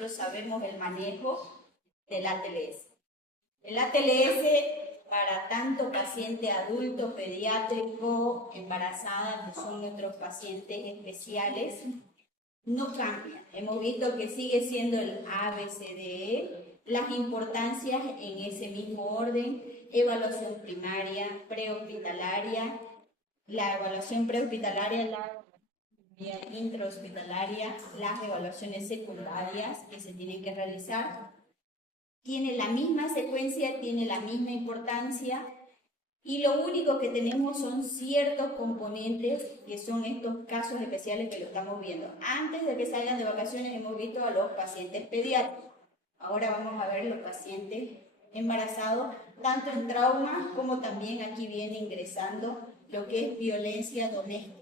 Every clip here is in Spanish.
nosotros sabemos el manejo del ATLS. El ATLS para tanto paciente adulto, pediátrico, embarazada, que son nuestros pacientes especiales, no cambia. Hemos visto que sigue siendo el ABCDE, las importancias en ese mismo orden: evaluación primaria, prehospitalaria, la evaluación prehospitalaria, la intrahospitalaria, las evaluaciones secundarias que se tienen que realizar. Tiene la misma secuencia, tiene la misma importancia, y lo único que tenemos son ciertos componentes que son estos casos especiales que lo estamos viendo. Antes de que salgan de vacaciones hemos visto a los pacientes pediátricos. Ahora vamos a ver los pacientes embarazados, tanto en trauma como también aquí viene ingresando lo que es violencia doméstica.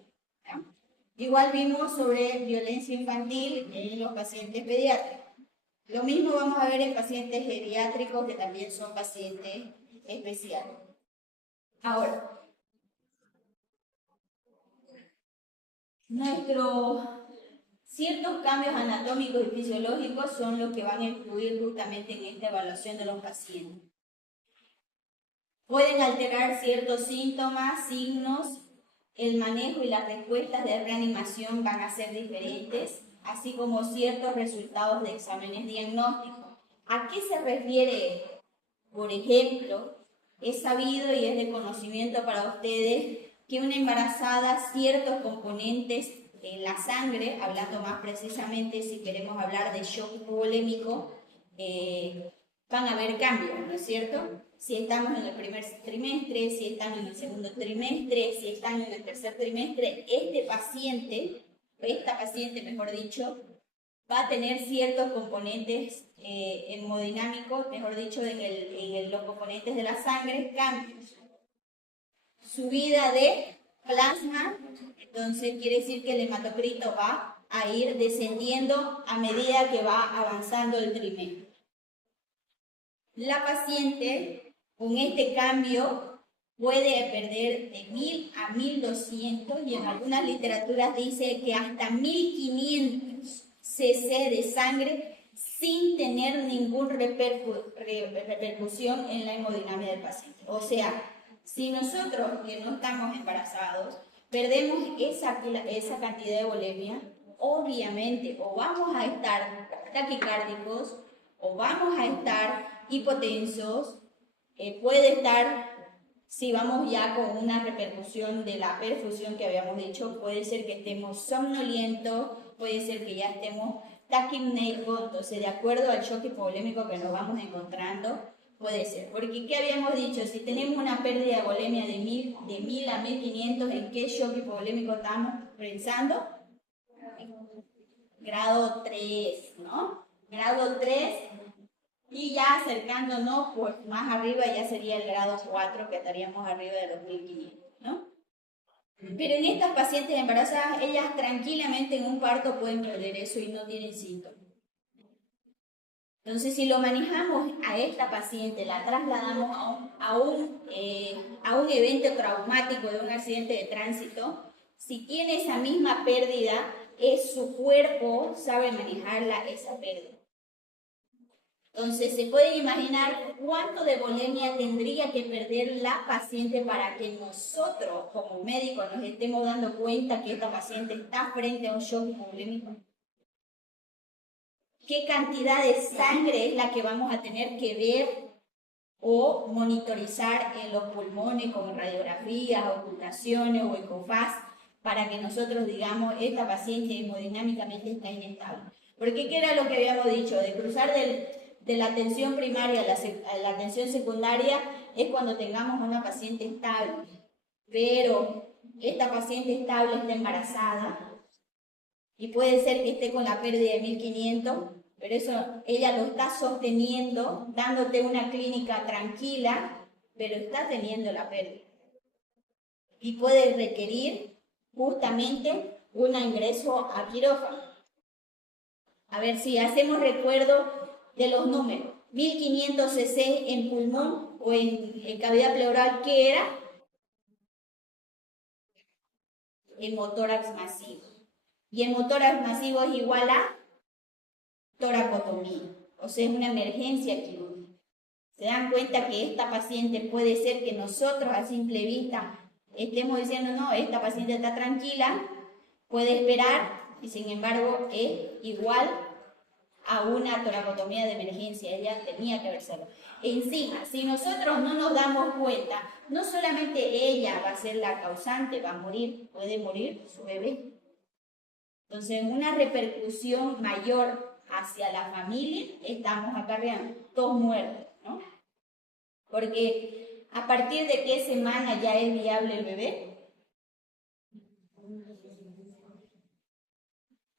¿No? Igual vimos sobre violencia infantil en los pacientes pediátricos. Lo mismo vamos a ver en pacientes geriátricos, que también son pacientes especiales. Ahora, ciertos cambios anatómicos y fisiológicos son los que van a influir justamente en esta evaluación de los pacientes. Pueden alterar ciertos síntomas, signos, el manejo y las respuestas de reanimación van a ser diferentes, así como ciertos resultados de exámenes diagnósticos. ¿A qué se refiere esto? Por ejemplo, es sabido y es de conocimiento para ustedes que una embarazada, ciertos componentes en la sangre, hablando más precisamente si queremos hablar de shock hipovolémico, van a haber cambios, ¿no es cierto? Si estamos en el primer trimestre, si están en el segundo trimestre, si están en el tercer trimestre, esta paciente, mejor dicho, va a tener ciertos componentes hemodinámicos, mejor dicho, en los componentes de la sangre, cambios. Subida de plasma, entonces quiere decir que el hematocrito va a ir descendiendo a medida que va avanzando el trimestre. La paciente con este cambio puede perder de 1000 a 1200 y en algunas literaturas dice que hasta 1500 cc de sangre sin tener ninguna repercusión en la hemodinámica del paciente. O sea, si nosotros que no estamos embarazados perdemos esa cantidad de volemia, obviamente o vamos a estar taquicárdicos o vamos a estar hipotensos, puede estar, si vamos ya con una repercusión de la perfusión que habíamos dicho, puede ser que estemos somnolientos, puede ser que ya estemos taquipnéicos. Entonces, de acuerdo al shock hipovolémico que nos vamos encontrando, puede ser. Porque, ¿qué habíamos dicho? Si tenemos una pérdida de volemia de 1000 a 1500, ¿en qué shock hipovolémico estamos pensando? Grado 3, ¿no? Grado 3, y ya acercándonos pues, más arriba ya sería el grado 4, que estaríamos arriba de los 1500, ¿no? Pero en estas pacientes embarazadas, ellas tranquilamente en un parto pueden perder eso y no tienen síntomas. Entonces, si lo manejamos a esta paciente, la trasladamos a un evento traumático de un accidente de tránsito, si tiene esa misma pérdida, su cuerpo sabe manejarla, esa pérdida. Entonces, se pueden imaginar cuánto de volemia tendría que perder la paciente para que nosotros, como médicos, nos estemos dando cuenta que esta paciente está frente a un shock hipovolémico. ¿Qué cantidad de sangre es la que vamos a tener que ver o monitorizar en los pulmones con radiografías, ocultaciones o ecofaz para que nosotros digamos esta paciente hemodinámicamente está inestable? Porque ¿qué era lo que habíamos dicho? De cruzar de la atención primaria a la atención secundaria es cuando tengamos una paciente estable, pero esta paciente estable está embarazada y puede ser que esté con la pérdida de 1500, pero eso ella lo está sosteniendo, dándote una clínica tranquila, pero está teniendo la pérdida. Y puede requerir justamente un ingreso a quirófano. A ver si hacemos recuerdo de los números. 1500 cc en pulmón o en cavidad pleural, ¿qué era? Hemotórax masivo. Y hemotórax masivo es igual a toracotomía, o sea, es una emergencia quirúrgica. Se dan cuenta que esta paciente puede ser que nosotros a simple vista estemos diciendo, no, esta paciente está tranquila, puede esperar, y sin embargo es igual a una toracotomía de emergencia, ella tenía que haberlo. Encima, si nosotros no nos damos cuenta, no solamente ella va a ser la causante, va a morir, puede morir su bebé. Entonces, una repercusión mayor hacia la familia, estamos acarreando dos muertes, ¿no? Porque ¿a partir de qué semana ya es viable el bebé?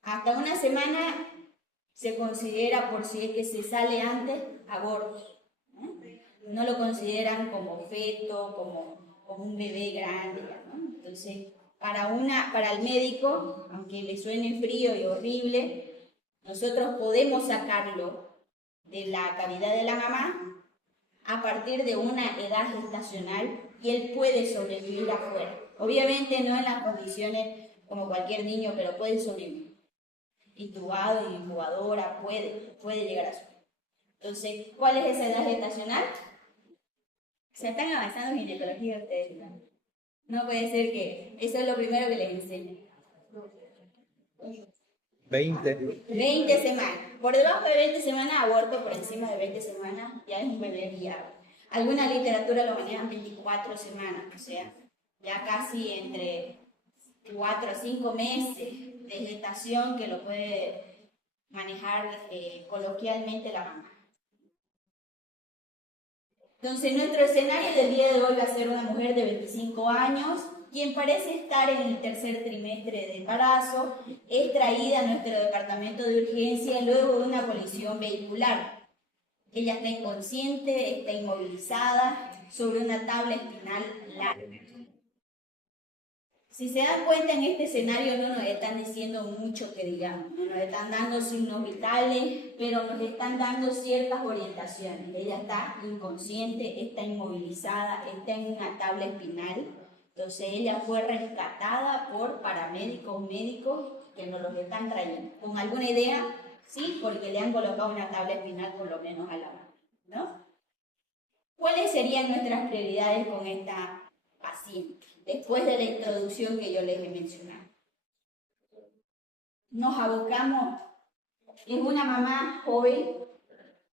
Hasta una semana se considera, por si es que se sale antes, aborto. No lo consideran como feto, como un bebé grande, ¿no? Entonces, para el médico, aunque le suene frío y horrible, nosotros podemos sacarlo de la cavidad de la mamá a partir de una edad gestacional y él puede sobrevivir afuera. Obviamente no en las condiciones como cualquier niño, pero puede sobrevivir. Intubado y incubadora puede llegar a sobrevivir. Entonces, ¿cuál es esa edad gestacional? Se están avanzando en ginecología ustedes, ¿no? No puede ser que eso es lo primero que les enseñen. 20 semanas. Por debajo de 20 semanas, aborto. Por encima de 20 semanas, ya es un bebé viable. Alguna literatura lo manejan 24 semanas, o sea, ya casi entre 4 a 5 meses de gestación que lo puede manejar coloquialmente la mamá. Entonces, nuestro escenario del día de hoy va a ser una mujer de 25 años, quien parece estar en el tercer trimestre de embarazo, es traída a nuestro departamento de urgencia luego de una colisión vehicular. Ella está inconsciente, está inmovilizada sobre una tabla espinal larga. Si se dan cuenta, en este escenario no nos están diciendo mucho que digamos, no nos están dando signos vitales, pero nos están dando ciertas orientaciones. Ella está inconsciente, está inmovilizada, está en una tabla espinal. Entonces ella fue rescatada por paramédicos, médicos que nos los están trayendo. ¿Con alguna idea? Sí, porque le han colocado una tabla espinal por lo menos a la mano, ¿no? ¿Cuáles serían nuestras prioridades con esta paciente? Después de la introducción que yo les he mencionado. Nos abocamos, es una mamá joven,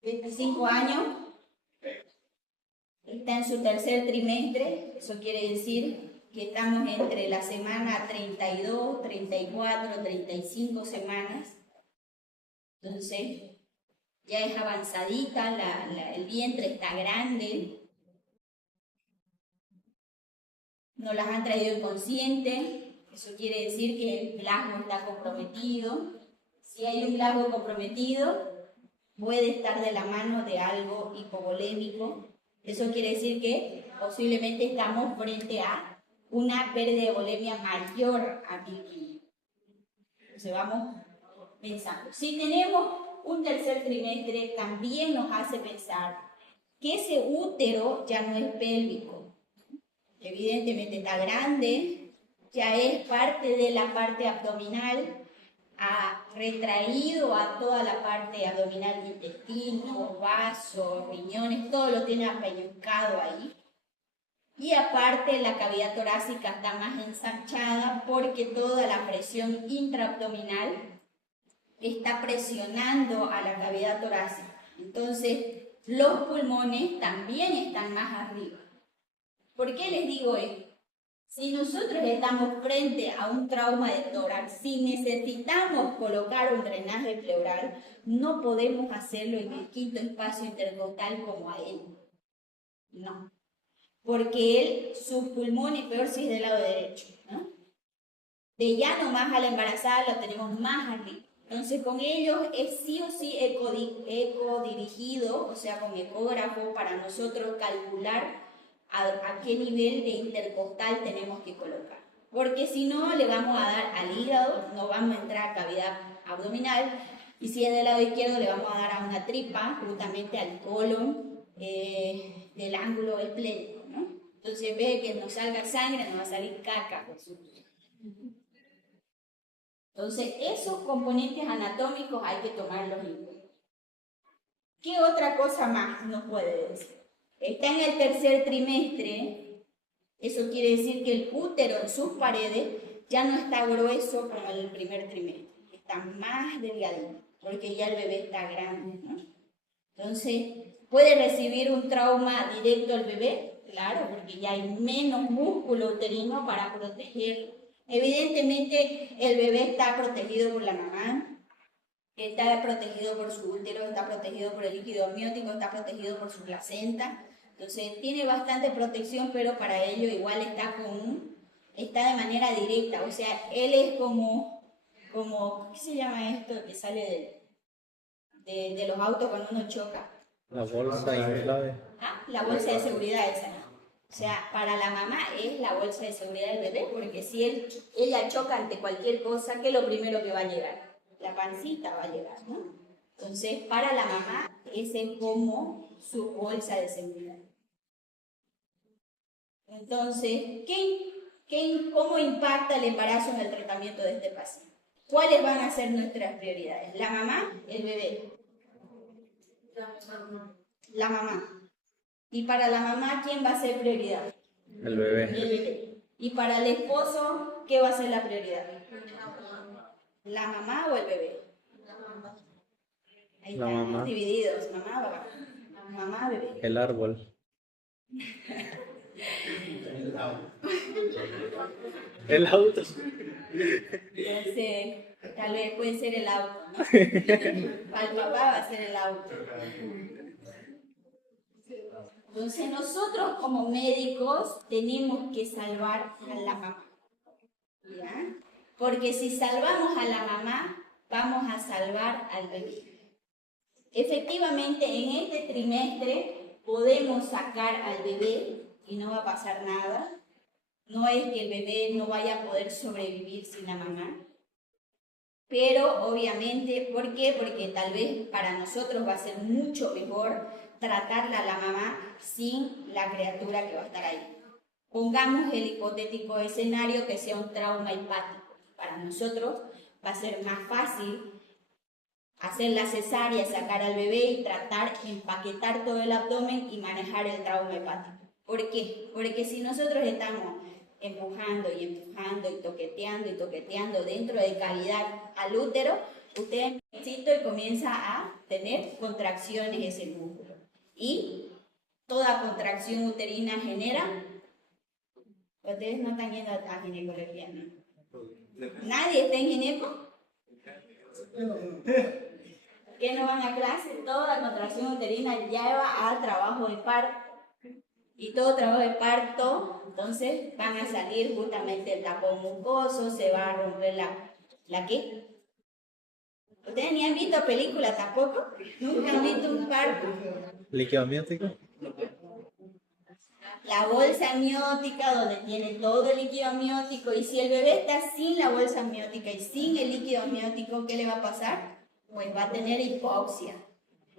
25 años, está en su tercer trimestre, eso quiere decir que estamos entre la semana 32, 34, 35 semanas. Entonces, ya es avanzadita, el vientre está grande. Nos las han traído inconscientes, eso quiere decir que el plasma está comprometido. Si hay un plasma comprometido, puede estar de la mano de algo hipovolémico. Eso quiere decir que posiblemente estamos frente a una pérdida de volemia mayor a 1500. Entonces vamos pensando. Si tenemos un tercer trimestre, también nos hace pensar que ese útero ya no es pélvico. Evidentemente está grande, ya es parte de la parte abdominal, ha retraído a toda la parte abdominal de intestinos, vasos, riñones, todo lo tiene apellucado ahí. Y aparte la cavidad torácica está más ensanchada porque toda la presión intraabdominal está presionando a la cavidad torácica. Entonces los pulmones también están más arriba. ¿Por qué les digo esto? Si nosotros estamos frente a un trauma de tórax, si necesitamos colocar un drenaje pleural, no podemos hacerlo en el quinto espacio intercostal como a él. No. Porque sus pulmones, peor si es del lado derecho, ¿no? De ya nomás a la embarazada lo tenemos más arriba. Entonces con ellos es sí o sí ecodirigido, o sea, con ecógrafo para nosotros calcular a qué nivel de intercostal tenemos que colocar. Porque si no, le vamos a dar al hígado, no vamos a entrar a cavidad abdominal, y si es del lado izquierdo, le vamos a dar a una tripa, justamente al colon del ángulo esplénico, ¿no? Entonces, en vez de que nos salga sangre, nos va a salir caca. Entonces, esos componentes anatómicos hay que tomarlos en cuenta. ¿Qué otra cosa más nos puede decir? Está en el tercer trimestre, eso quiere decir que el útero en sus paredes ya no está grueso como en el primer trimestre, está más delgadito, porque ya el bebé está grande, ¿no? Entonces, ¿puede recibir un trauma directo el bebé? Claro, porque ya hay menos músculo uterino para protegerlo. Evidentemente, el bebé está protegido por la mamá, está protegido por su útero, está protegido por el líquido amniótico, está protegido por su placenta. Entonces, tiene bastante protección, pero para ello igual está de manera directa. O sea, él es como ¿qué se llama esto que sale de los autos cuando uno choca? La bolsa inflable. Ah, la bolsa de seguridad esa, ¿no? O sea, para la mamá es la bolsa de seguridad del bebé, porque si ella choca ante cualquier cosa, ¿qué es lo primero que va a llegar? La pancita va a llegar, ¿no? Entonces, para la mamá, ese es como su bolsa de seguridad. Entonces, ¿cómo impacta el embarazo en el tratamiento de este paciente? ¿Cuáles van a ser nuestras prioridades? ¿La mamá? ¿El bebé? La mamá. Y para la mamá, ¿quién va a ser prioridad? El bebé. El bebé. Y para el esposo, ¿qué va a ser la prioridad? ¿La mamá o el bebé? Ahí La están mamá. divididos, mamá, papá. Mamá, bebé. El árbol. El auto. Entonces, tal vez puede ser el auto, ¿no? Para el papá va a ser el auto. Entonces, nosotros como médicos tenemos que salvar a la mamá, ¿ya? Porque si salvamos a la mamá, vamos a salvar al bebé. Efectivamente, en este trimestre podemos sacar al bebé y no va a pasar nada. No es que el bebé no vaya a poder sobrevivir sin la mamá. Pero obviamente, ¿por qué? Porque tal vez para nosotros va a ser mucho mejor tratarla a la mamá sin la criatura que va a estar ahí. Pongamos el hipotético escenario que sea un trauma hepático. Para nosotros va a ser más fácil hacer la cesárea, sacar al bebé y tratar, empaquetar todo el abdomen y manejar el trauma hepático. ¿Por qué? Porque si nosotros estamos empujando y toqueteando dentro de cavidad al útero, usted empieza y comienza a tener contracciones ese músculo. Y toda contracción uterina genera. Ustedes no están yendo a ginecología, ¿no? ¿Nadie está en gineco? Que no van a clase, toda contracción uterina lleva a trabajo de parto. Y todo trabajo de parto, entonces van a salir justamente el tapón mucoso, se va a romper ¿la qué? ¿Ustedes ni han visto películas tampoco? ¿Nunca han visto un parto? ¿Líquido amniótico? La bolsa amniótica donde tiene todo el líquido amniótico, y si el bebé está sin la bolsa amniótica y sin el líquido amniótico, ¿qué le va a pasar? Pues va a tener hipoxia.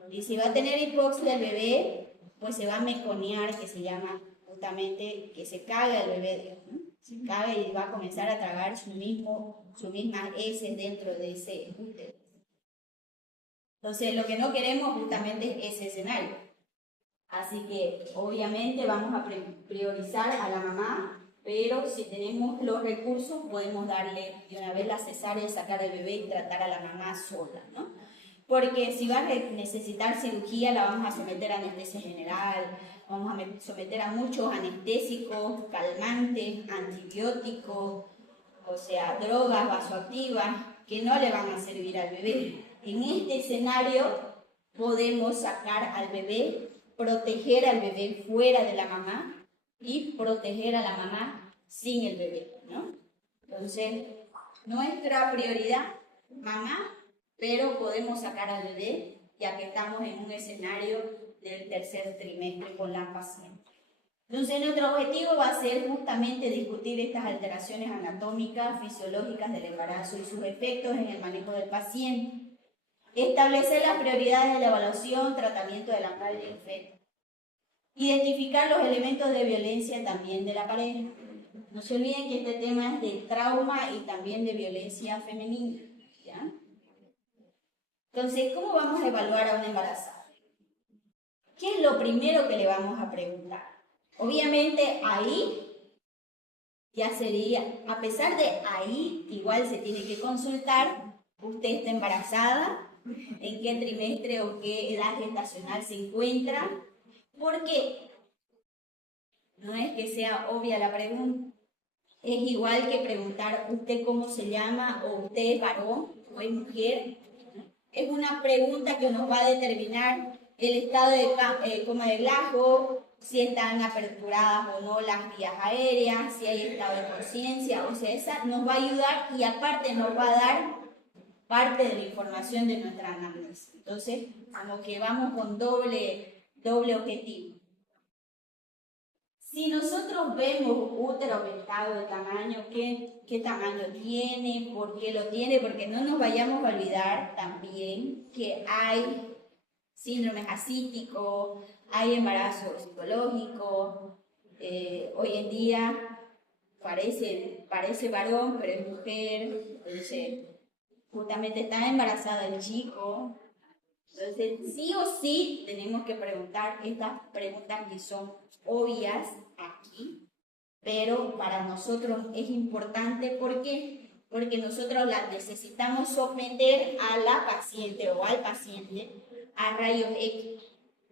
Y si va a tener hipoxia el bebé, pues se va a meconear, que se llama justamente que se caga el bebé, ¿no? Se caga y va a comenzar a tragar sus mismas heces dentro de ese útero. Entonces, lo que no queremos justamente es ese escenario. Así que, obviamente, vamos a priorizar a la mamá, pero si tenemos los recursos, podemos darle de una vez la cesárea, sacar al bebé y tratar a la mamá sola, ¿no? Porque si va a necesitar cirugía, la vamos a someter a anestesia general, vamos a someter a muchos anestésicos, calmantes, antibióticos, o sea, drogas vasoactivas que no le van a servir al bebé. En este escenario podemos sacar al bebé, proteger al bebé fuera de la mamá y proteger a la mamá sin el bebé, ¿no? Entonces, nuestra prioridad, mamá, pero podemos sacar al bebé ya que estamos en un escenario del tercer trimestre con la paciente. Entonces, nuestro objetivo va a ser justamente discutir estas alteraciones anatómicas, fisiológicas del embarazo y sus efectos en el manejo del paciente. Establecer las prioridades de la evaluación, tratamiento de la madre y el feto. Identificar los elementos de violencia también de la pareja. No se olviden que este tema es de trauma y también de violencia femenina, ¿ya? Entonces, ¿cómo vamos a evaluar a una embarazada? ¿Qué es lo primero que le vamos a preguntar? Obviamente ahí ya sería, a pesar de ahí, igual se tiene que consultar, usted está embarazada, en qué trimestre o qué edad gestacional se encuentra, porque no es que sea obvia la pregunta, es igual que preguntar usted cómo se llama o usted es varón o es mujer. Es una pregunta que nos va a determinar el estado de coma de Glasgow, si están aperturadas o no las vías aéreas, si hay estado de conciencia, o sea, esa nos va a ayudar y aparte nos va a dar parte de la información de nuestra anamnesis. Entonces, como que vamos con doble objetivo. Si nosotros vemos útero aumentado de tamaño, ¿qué tamaño tiene? ¿Por qué lo tiene? Porque no nos vayamos a olvidar también que hay síndromes ascíticos, hay embarazo psicológico. Hoy en día parece varón, pero es mujer. Entonces, justamente está embarazada el chico. Entonces, sí o sí tenemos que preguntar estas preguntas que son obvias aquí, pero para nosotros es importante. ¿Por qué? Porque nosotros la necesitamos someter a la paciente o al paciente a rayos X,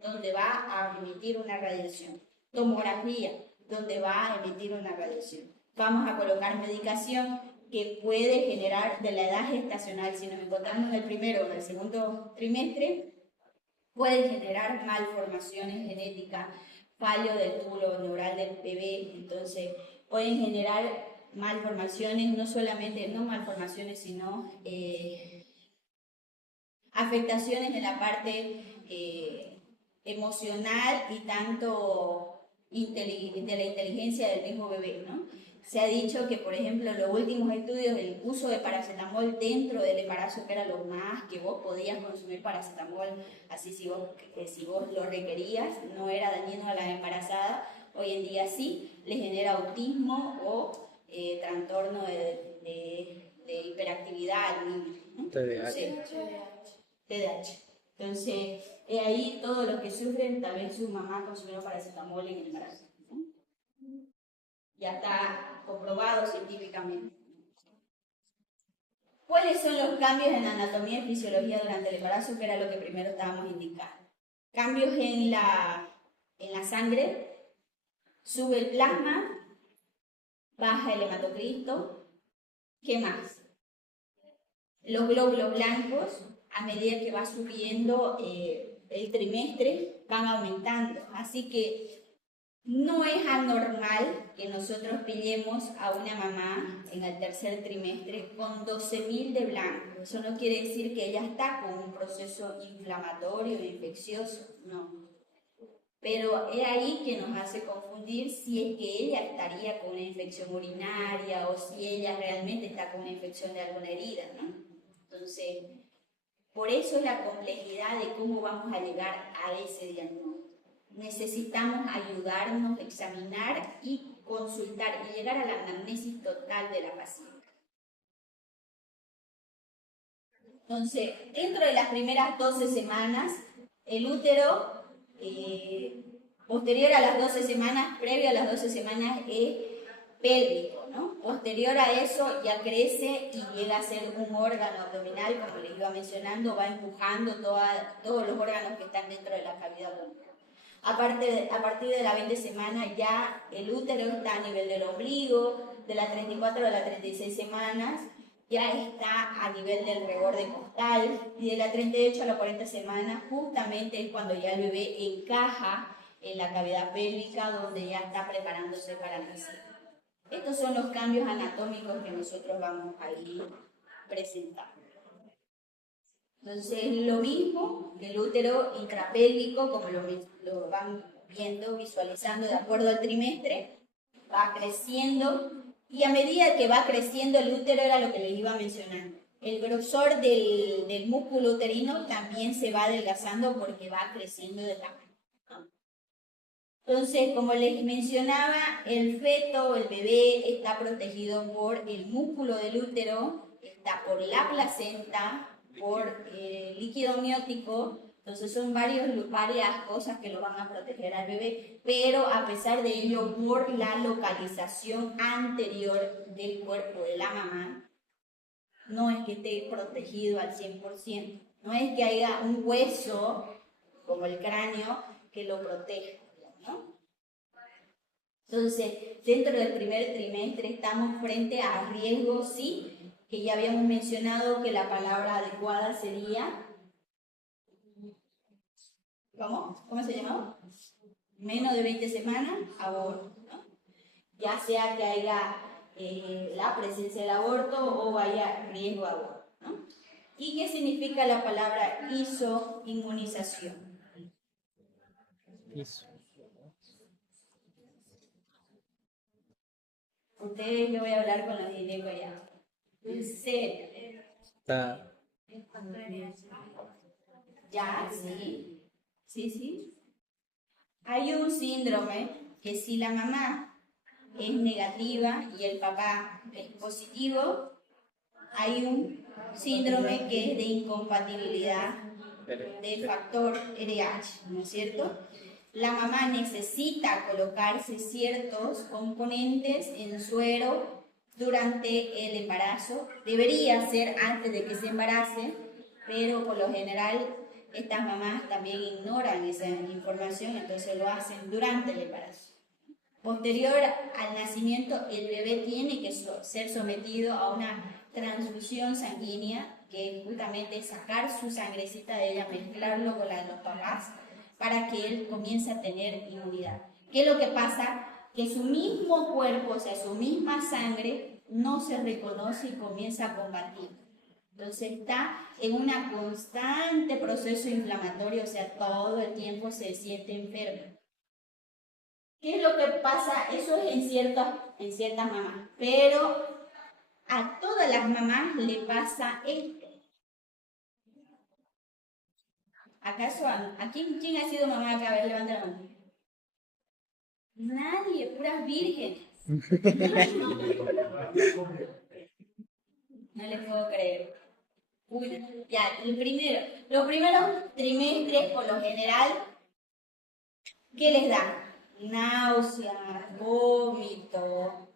donde va a emitir una radiación, tomografía, donde va a emitir una radiación. Vamos a colocar medicación que puede generar de la edad gestacional, si nos encontramos en el primero o en el segundo trimestre, puede generar malformaciones genéticas, fallo del túbulo neural del bebé. Entonces pueden generar malformaciones, no solamente, no malformaciones, sino afectaciones en la parte emocional y tanto de la inteligencia del mismo bebé, ¿no? Se ha dicho que, por ejemplo, en los últimos estudios, el uso de paracetamol dentro del embarazo, que era lo más que vos podías consumir paracetamol, así si vos lo requerías, no era dañino a la embarazada. Hoy en día sí, le genera autismo o trastorno de hiperactividad al niño, ¿no? TDAH. Entonces, ahí todos los que sufren, tal vez su mamá consumió paracetamol en el embarazo, ¿no? Ya está comprobado científicamente. ¿Cuáles son los cambios en anatomía y fisiología durante el embarazo? Que era lo que primero estábamos indicando. Cambios en la sangre, sube el plasma, baja el hematocristo. ¿Qué más? Los glóbulos blancos, a medida que va subiendo el trimestre, van aumentando. Así que no es anormal que nosotros pillemos a una mamá en el tercer trimestre con 12.000 de blanco. Eso no quiere decir que ella está con un proceso inflamatorio o infeccioso, no. Pero es ahí que nos hace confundir si es que ella estaría con una infección urinaria o si ella realmente está con una infección de alguna herida, ¿no? Entonces, por eso es la complejidad de cómo vamos a llegar a ese diagnóstico. Necesitamos ayudarnos, examinar y consultar y llegar a la anamnesis total de la paciente. Entonces, dentro de las primeras 12 semanas, el útero, posterior a las 12 semanas, previo a las 12 semanas, es pélvico, ¿no? Posterior a eso ya crece y llega a ser un órgano abdominal, como les iba mencionando, va empujando todos los órganos que están dentro de la cavidad abdominal. A partir de la 20 semana ya el útero está a nivel del ombligo, de las 34 a las 36 semanas ya está a nivel del reborde costal, y de las 38 a las 40 semanas justamente es cuando ya el bebé encaja en la cavidad pélvica, donde ya está preparándose para nacer. Estos son los cambios anatómicos que nosotros vamos a ir presentando. Entonces, lo mismo que el útero intrapélvico, como lo van viendo, visualizando de acuerdo al trimestre, va creciendo, y a medida que va creciendo el útero, era lo que les iba mencionando, el grosor del músculo uterino también se va adelgazando porque va creciendo de tamaño. Entonces, como les mencionaba, el feto, el bebé, está protegido por el músculo del útero, está por la placenta, por el líquido amniótico. Entonces son varias cosas que lo van a proteger al bebé, pero a pesar de ello, por la localización anterior del cuerpo de la mamá, no es que esté protegido al 100%, no es que haya un hueso, como el cráneo, que lo proteja, ¿no? Entonces, dentro del primer trimestre estamos frente a riesgos, sí, que ya habíamos mencionado que la palabra adecuada sería... ¿Cómo se llamaba? Menos de 20 semanas, aborto, ¿no? Ya sea que haya la presencia del aborto o haya riesgo de aborto, ¿no? ¿Y qué significa la palabra isoinmunización? Ustedes, yo voy a hablar con los gineco ya. ¿En serio? Está. Ya, sí. Sí. Hay un síndrome que si la mamá es negativa y el papá es positivo, hay un síndrome que es de incompatibilidad del factor RH, ¿no es cierto? La mamá necesita colocarse ciertos componentes en suero durante el embarazo. Debería ser antes de que se embarace, pero por lo general estas mamás también ignoran esa información, entonces lo hacen durante el embarazo. Posterior al nacimiento, el bebé tiene que ser sometido a una transfusión sanguínea, que es justamente sacar su sangrecita de ella, mezclarlo con la de los papás, para que él comience a tener inmunidad. ¿Qué es lo que pasa? Que su mismo cuerpo, o sea, su misma sangre, no se reconoce y comienza a combatir. Entonces está en un constante proceso inflamatorio, o sea, todo el tiempo se siente enfermo. ¿Qué es lo que pasa? Eso es en ciertas mamás, pero a todas las mamás le pasa esto. ¿Acaso a quién ha sido mamá acá? A ver, levanta la mano. Nadie, puras vírgenes. No les puedo creer. Uy, ya, los primeros trimestres, por lo general, ¿qué les da? Náuseas, vómito,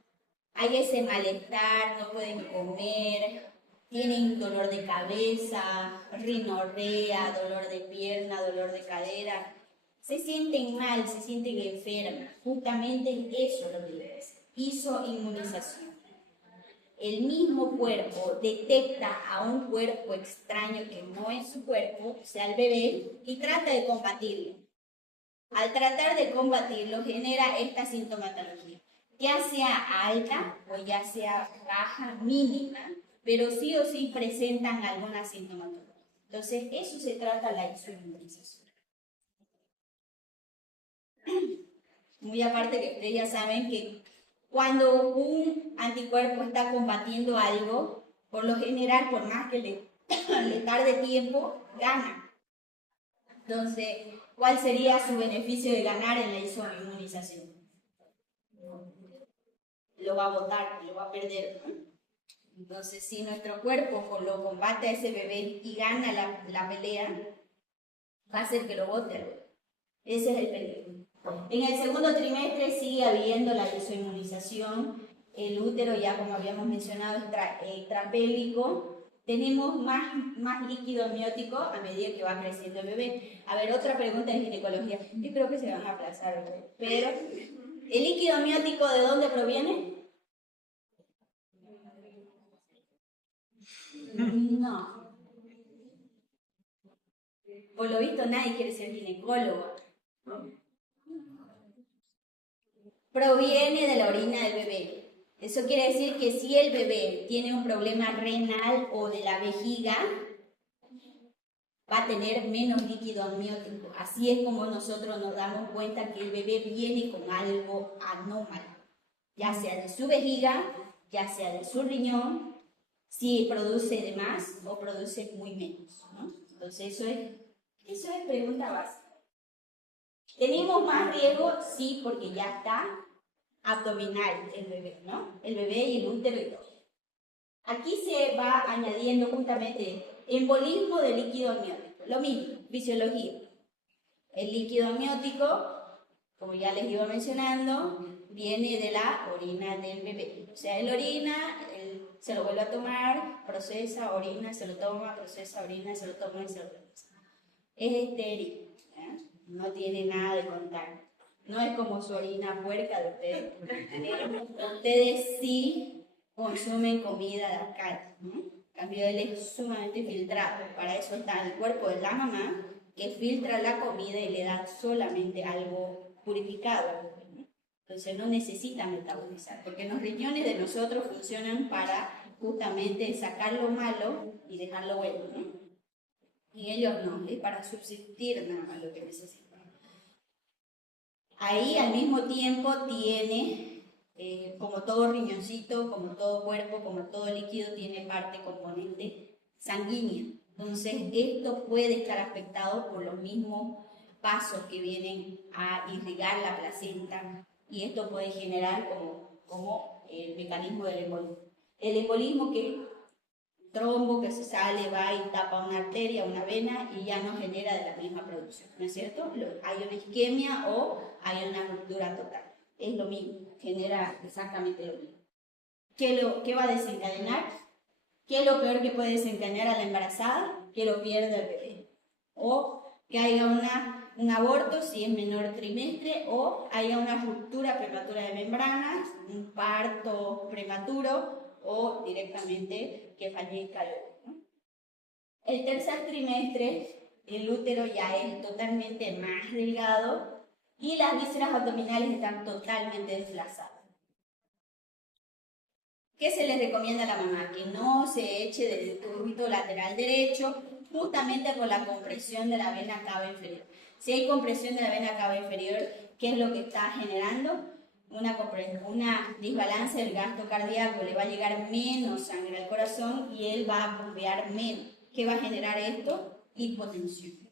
hay ese malestar, no pueden comer, tienen dolor de cabeza, rinorrea, dolor de pierna, dolor de cadera. Se sienten mal, se sienten enfermas. Justamente eso es lo que les hizo inmunización. El mismo cuerpo detecta a un cuerpo extraño que no es su cuerpo, o sea, el bebé, y trata de combatirlo. Al tratar de combatirlo, genera esta sintomatología, ya sea alta o ya sea baja, mínima, pero sí o sí presentan alguna sintomatología. Entonces, eso se trata la isoinmunización. Muy aparte que ustedes ya saben que cuando un anticuerpo está combatiendo algo, por lo general, por más que le tarde tiempo, gana. Entonces, ¿cuál sería su beneficio de ganar en la isoinmunización? Lo va a botar, lo va a perder, ¿no? Entonces, si nuestro cuerpo lo combate a ese bebé y gana la pelea, va a hacer que lo bote. Ese es el peligro. En el segundo trimestre sigue habiendo la isoinmunización. El útero, ya como habíamos mencionado, es extrapélvico. Tenemos más líquido amniótico a medida que va creciendo el bebé. A ver, otra pregunta de ginecología. Yo creo que se van a aplazar, pero ¿el líquido amniótico de dónde proviene? No. Por lo visto nadie quiere ser ginecólogo. Proviene de la orina del bebé. Eso quiere decir que si el bebé tiene un problema renal o de la vejiga, va a tener menos líquido amniótico. Así es como nosotros nos damos cuenta que el bebé viene con algo anómalo, ya sea de su vejiga, ya sea de su riñón, si produce de más o produce muy menos, ¿no? Entonces eso es pregunta básica. ¿Tenemos más riesgo? Sí, porque ya está abdominal el bebé, ¿no? El bebé y el útero y todo. Aquí se va añadiendo justamente embolismo de líquido amniótico. Lo mismo, fisiología. El líquido amniótico, como ya les iba mencionando, viene de la orina del bebé. O sea, él orina, él se lo vuelve a tomar, procesa, orina, se lo toma, procesa, orina, se lo toma y se lo toma. Es estéril, ¿eh? No tiene nada de contacto. No es como su orina puerca de ustedes. Ustedes sí consumen comida de acá, ¿no? En cambio, él es sumamente filtrado. Para eso está el cuerpo de la mamá, que filtra la comida y le da solamente algo purificado. ¿No? Entonces no necesita metabolizar, porque los riñones de nosotros funcionan para justamente sacar lo malo y dejar lo bueno, ¿no? Y ellos no, es para subsistir nada más lo que necesitan. Ahí al mismo tiempo tiene, como todo riñoncito, como todo cuerpo, como todo líquido, tiene parte componente sanguínea. Entonces esto puede estar afectado por los mismos pasos que vienen a irrigar la placenta y esto puede generar como el mecanismo del embolismo. El embolismo que trombo que se sale, va y tapa una arteria, una vena y ya no genera de la misma producción, ¿no es cierto? Hay una isquemia o hay una ruptura total. Es lo mismo, genera exactamente lo mismo. ¿Qué va a desencadenar? ¿Qué es lo peor que puede desencadenar a la embarazada? Que lo pierda el bebé. O que haya un aborto si es menor trimestre o haya una ruptura prematura de membranas, un parto prematuro o directamente que fallezca el bebé, ¿no? El tercer trimestre, el útero ya es totalmente más delgado y las vísceras abdominales están totalmente desplazadas. ¿Qué se les recomienda a la mamá? Que no se eche del túbito lateral derecho, justamente por la compresión de la vena cava inferior. Si hay compresión de la vena cava inferior, ¿qué es lo que está generando? Una desbalance del gasto cardíaco, le va a llegar menos sangre al corazón y él va a bombear menos. ¿Qué va a generar esto? Hipotensión.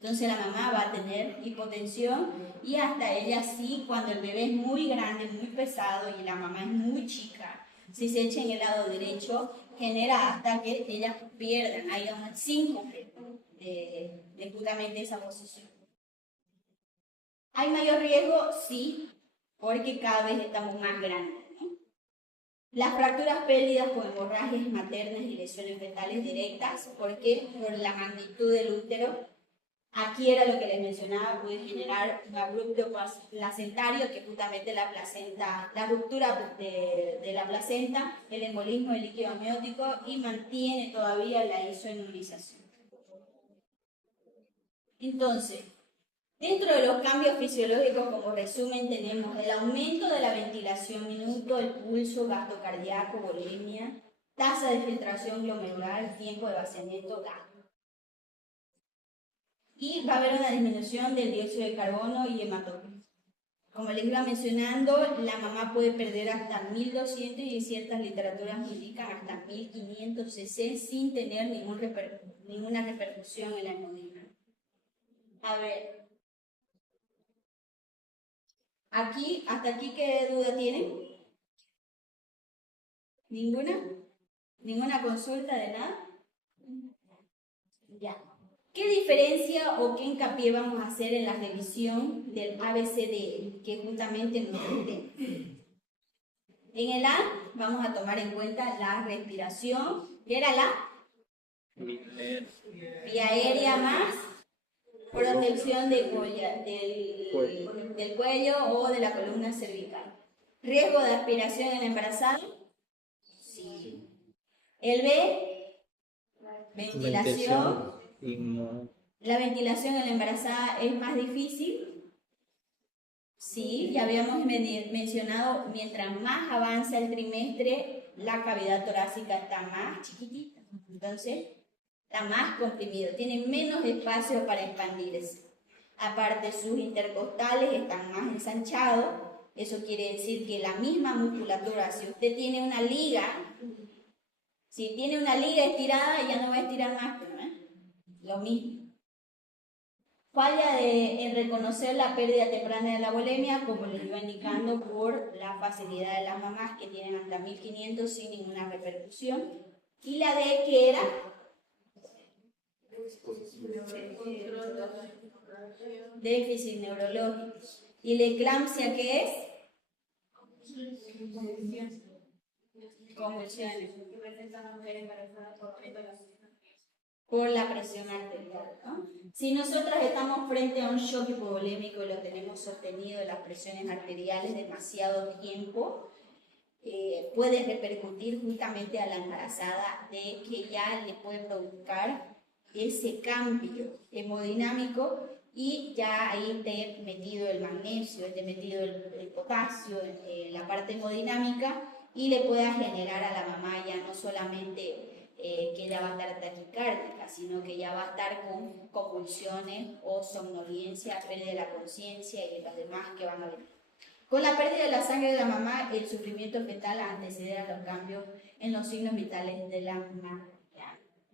Entonces la mamá va a tener hipotensión y hasta ella sí, cuando el bebé es muy grande, muy pesado y la mamá es muy chica, si se echa en el lado derecho, genera hasta que ellas pierdan, hay un síncope de justamente esa posición. ¿Hay mayor riesgo? Sí, porque cada vez estamos más grandes, ¿no? Las fracturas pélvidas con hemorragias maternas y lesiones fetales directas, porque por la magnitud del útero, aquí era lo que les mencionaba, puede generar un abrupto placentario, que es justamente la placenta, la ruptura de la placenta, el embolismo del líquido amniótico y mantiene todavía la isoinmunización. Entonces, dentro de los cambios fisiológicos, como resumen, tenemos el aumento de la ventilación minuto, el pulso, gasto cardíaco, volemia, tasa de filtración glomerular, tiempo de vaciamiento, gasto. Y va a haber una disminución del dióxido de carbono y hematocrit. Como les iba mencionando, la mamá puede perder hasta 1200 y en ciertas literaturas indican hasta 1500 cc sin tener ninguna repercusión en la hemodinamia. A ver, hasta aquí, ¿qué duda tienen? ¿Ninguna? ¿Ninguna consulta de nada? Ya. ¿Qué diferencia o qué hincapié vamos a hacer en la revisión del ABCD, que es justamente nuestro tema? En el A vamos a tomar en cuenta la respiración, que era la vía aérea más protección del cuello o de la columna cervical. ¿Riesgo de aspiración en la embarazada? Sí. El B, ventilación. ¿La ventilación en la embarazada es más difícil? Sí, ya habíamos mencionado, mientras más avanza el trimestre, la cavidad torácica está más chiquitita. Entonces, está más comprimido, tiene menos espacio para expandirse. Aparte, sus intercostales están más ensanchados. Eso quiere decir que la misma musculatura, si usted tiene una liga, si tiene una liga estirada, ya no va a estirar más, ¿no? Lo mismo. Falla en reconocer la pérdida temprana de la bulimia, como les iba indicando, por la facilidad de las mamás que tienen hasta 1500 sin ninguna repercusión. Y la D, que era déficit neurológico. ¿Y la eclampsia qué es? Convulsiones. Por la presión arterial, ¿no? Si nosotros estamos frente a un shock hipovolémico y lo tenemos sostenido en las presiones arteriales demasiado tiempo, puede repercutir justamente a la embarazada de que ya le puede provocar ese cambio hemodinámico y ya ahí esté metido el magnesio, esté metido el potasio, la parte hemodinámica, y le pueda generar a la mamá ya no solamente que ella va a estar taquicárdica, sino que ya va a estar con convulsiones o somnolencia, pérdida de la conciencia y los demás que van a venir. Con la pérdida de la sangre de la mamá, el sufrimiento fetal antecede a los cambios en los signos vitales de la mamá.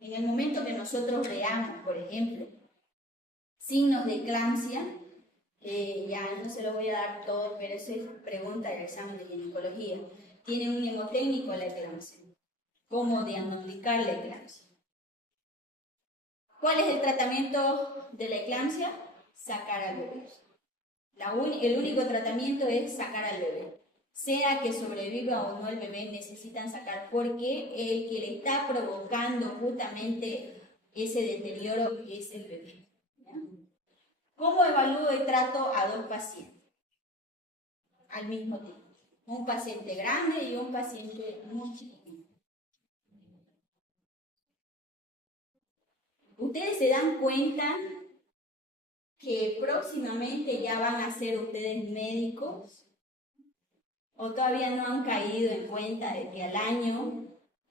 En el momento que nosotros veamos, por ejemplo, signos de eclampsia, ya no se lo voy a dar todo, pero eso es pregunta del examen de ginecología. Tiene un hemotécnico la eclampsia. ¿Cómo diagnosticar la eclampsia? ¿Cuál es el tratamiento de la eclampsia? Sacar al bebé. El único tratamiento es sacar al bebé. Sea que sobreviva o no el bebé, necesitan sacar, porque el que le está provocando justamente ese deterioro es el bebé. ¿Ya? ¿Cómo evalúo y trato a dos pacientes al mismo tiempo? Un paciente grande y un paciente muy chiquito. Ustedes se dan cuenta que próximamente ya van a ser ustedes médicos, o todavía no han caído en cuenta de que al año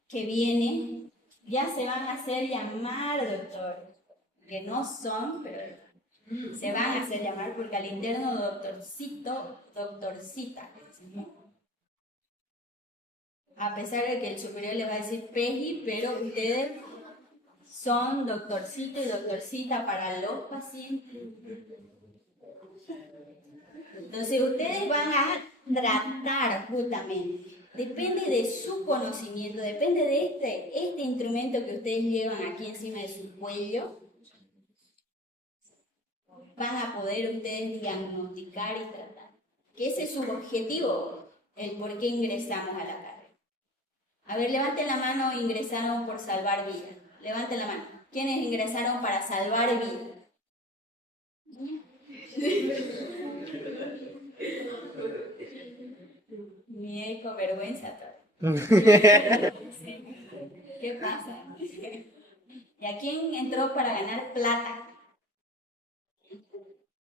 que viene ya se van a hacer llamar doctor, que no son, pero se van a hacer llamar porque al interno doctorcito, doctorcita, a pesar de que el superior les va a decir Peji, pero ustedes son doctorcito y doctorcita para los pacientes. Entonces ustedes van a tratar justamente, depende de su conocimiento, depende de este instrumento que ustedes llevan aquí encima de su cuello, van a poder ustedes diagnosticar y tratar. Que ese es su objetivo, el por qué ingresamos a la carrera. A ver, levanten la mano, ingresaron por salvar vidas. Levanten la mano. ¿Quiénes ingresaron para salvar vidas? Ni con vergüenza todo. ¿Qué pasa? ¿Y a quién entró para ganar plata?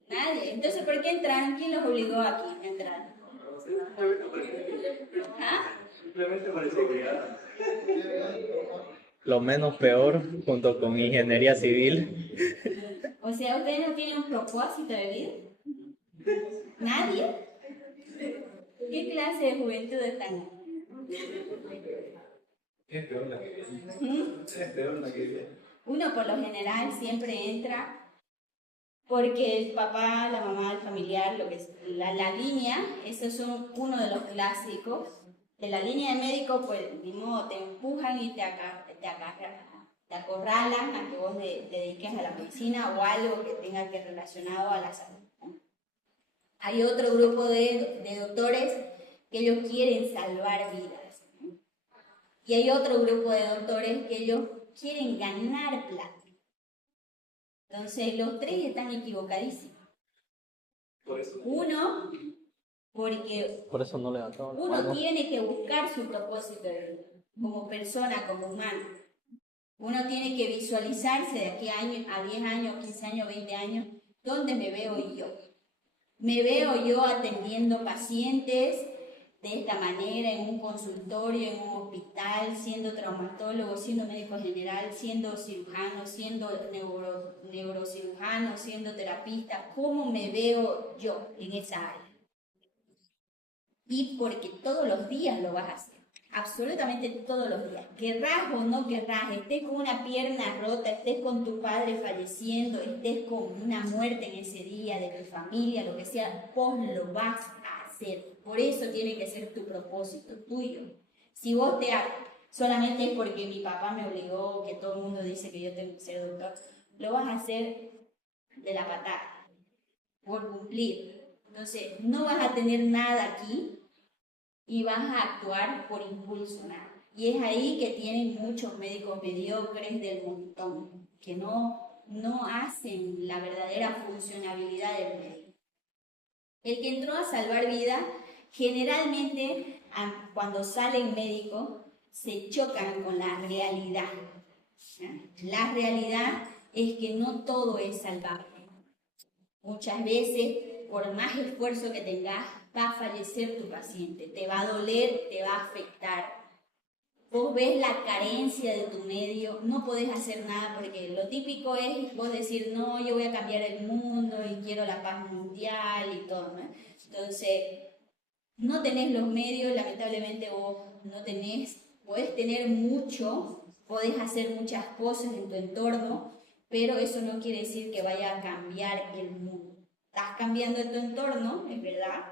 Nadie. Entonces, ¿por qué entraron? ¿Quién los obligó aquí a entrar? ¿Ah? Simplemente parecía que lo menos peor, junto con ingeniería civil. O sea, ¿ustedes no tienen un propósito de vida? ¿Nadie? ¿Qué clase de juventud están? Es peor la que viene. Es peor la que viene. Uno por lo general siempre entra porque el papá, la mamá, el familiar, lo que es la línea, esos son uno de los clásicos. De la línea de médico, pues, ni modo, te empujan y te acorralan a que vos te dediques a la medicina o algo que tenga que relacionado a la salud, ¿no? Hay otro grupo de doctores que ellos quieren salvar vidas, ¿no? Y hay otro grupo de doctores que ellos quieren ganar plata. Entonces, los tres están equivocadísimos. Por eso. Uno, porque Por eso no levantaba la uno mano. tiene que buscar su propósito de vida, como persona, como humano. Uno tiene que visualizarse de aquí a 10 años, 15 años, 20 años, ¿dónde me veo yo? ¿Me veo yo atendiendo pacientes de esta manera en un consultorio, en un hospital, siendo traumatólogo, siendo médico general, siendo cirujano, siendo neurocirujano, siendo terapista? ¿Cómo me veo yo en esa área? Y porque todos los días lo vas a hacer. absolutamente todos los días. Querrás o no querrás, estés con una pierna rota, estés con tu padre falleciendo, estés con una muerte en ese día de tu familia, lo que sea, vos lo vas a hacer. Por eso tiene que ser tu propósito, tuyo. Si vos solamente es porque mi papá me obligó, que todo el mundo dice que yo tengo que ser doctor, lo vas a hacer de la patada, por cumplir. Entonces, no vas a tener nada aquí y vas a actuar por impulso, nada. Y es ahí que tienen muchos médicos mediocres del montón, que no hacen la verdadera funcionabilidad del médico. El que entró a salvar vida, generalmente cuando salen médicos, se chocan con la realidad. La realidad es que no todo es salvable. Muchas veces, por más esfuerzo que tengas, va a fallecer tu paciente, te va a doler, te va a afectar. Vos ves la carencia de tu medio, no podés hacer nada porque lo típico es vos decir, no, yo voy a cambiar el mundo y quiero la paz mundial y todo, ¿no? Entonces, no tenés los medios, lamentablemente vos no tenés, podés tener mucho, podés hacer muchas cosas en tu entorno, pero eso no quiere decir que vaya a cambiar el mundo. Estás cambiando tu entorno, es verdad,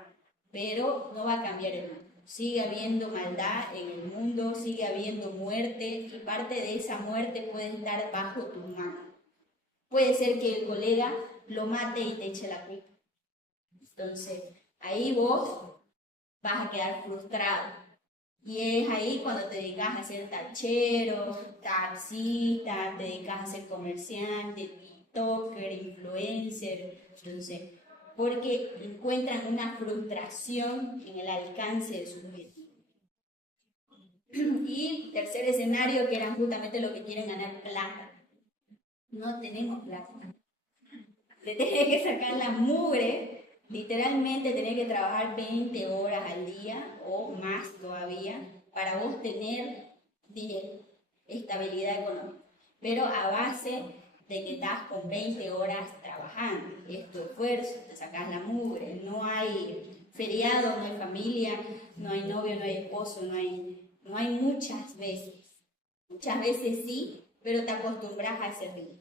pero no va a cambiar el mundo. Sigue habiendo maldad en el mundo, sigue habiendo muerte y parte de esa muerte puede estar bajo tu mano. Puede ser que el colega lo mate y te eche la culpa. Entonces, ahí vos vas a quedar frustrado. Y es ahí cuando te dedicas a ser tachero, taxista, te dedicas a ser comerciante, tiktoker, influencer. Entonces, porque encuentran una frustración en el alcance de sus objetivos. Y tercer escenario, que era justamente lo que quieren ganar plata. No tenemos plata. Te tenés que sacar la mugre, literalmente tenés que trabajar 20 horas al día o más todavía para vos tener dinero, estabilidad económica. Pero a base de que estás con 20 horas trabajando, es tu esfuerzo, te sacas la mugre, no hay feriado, no hay familia, no hay novio, no hay esposo, no hay muchas veces. Muchas veces sí, pero te acostumbras a ese ritmo.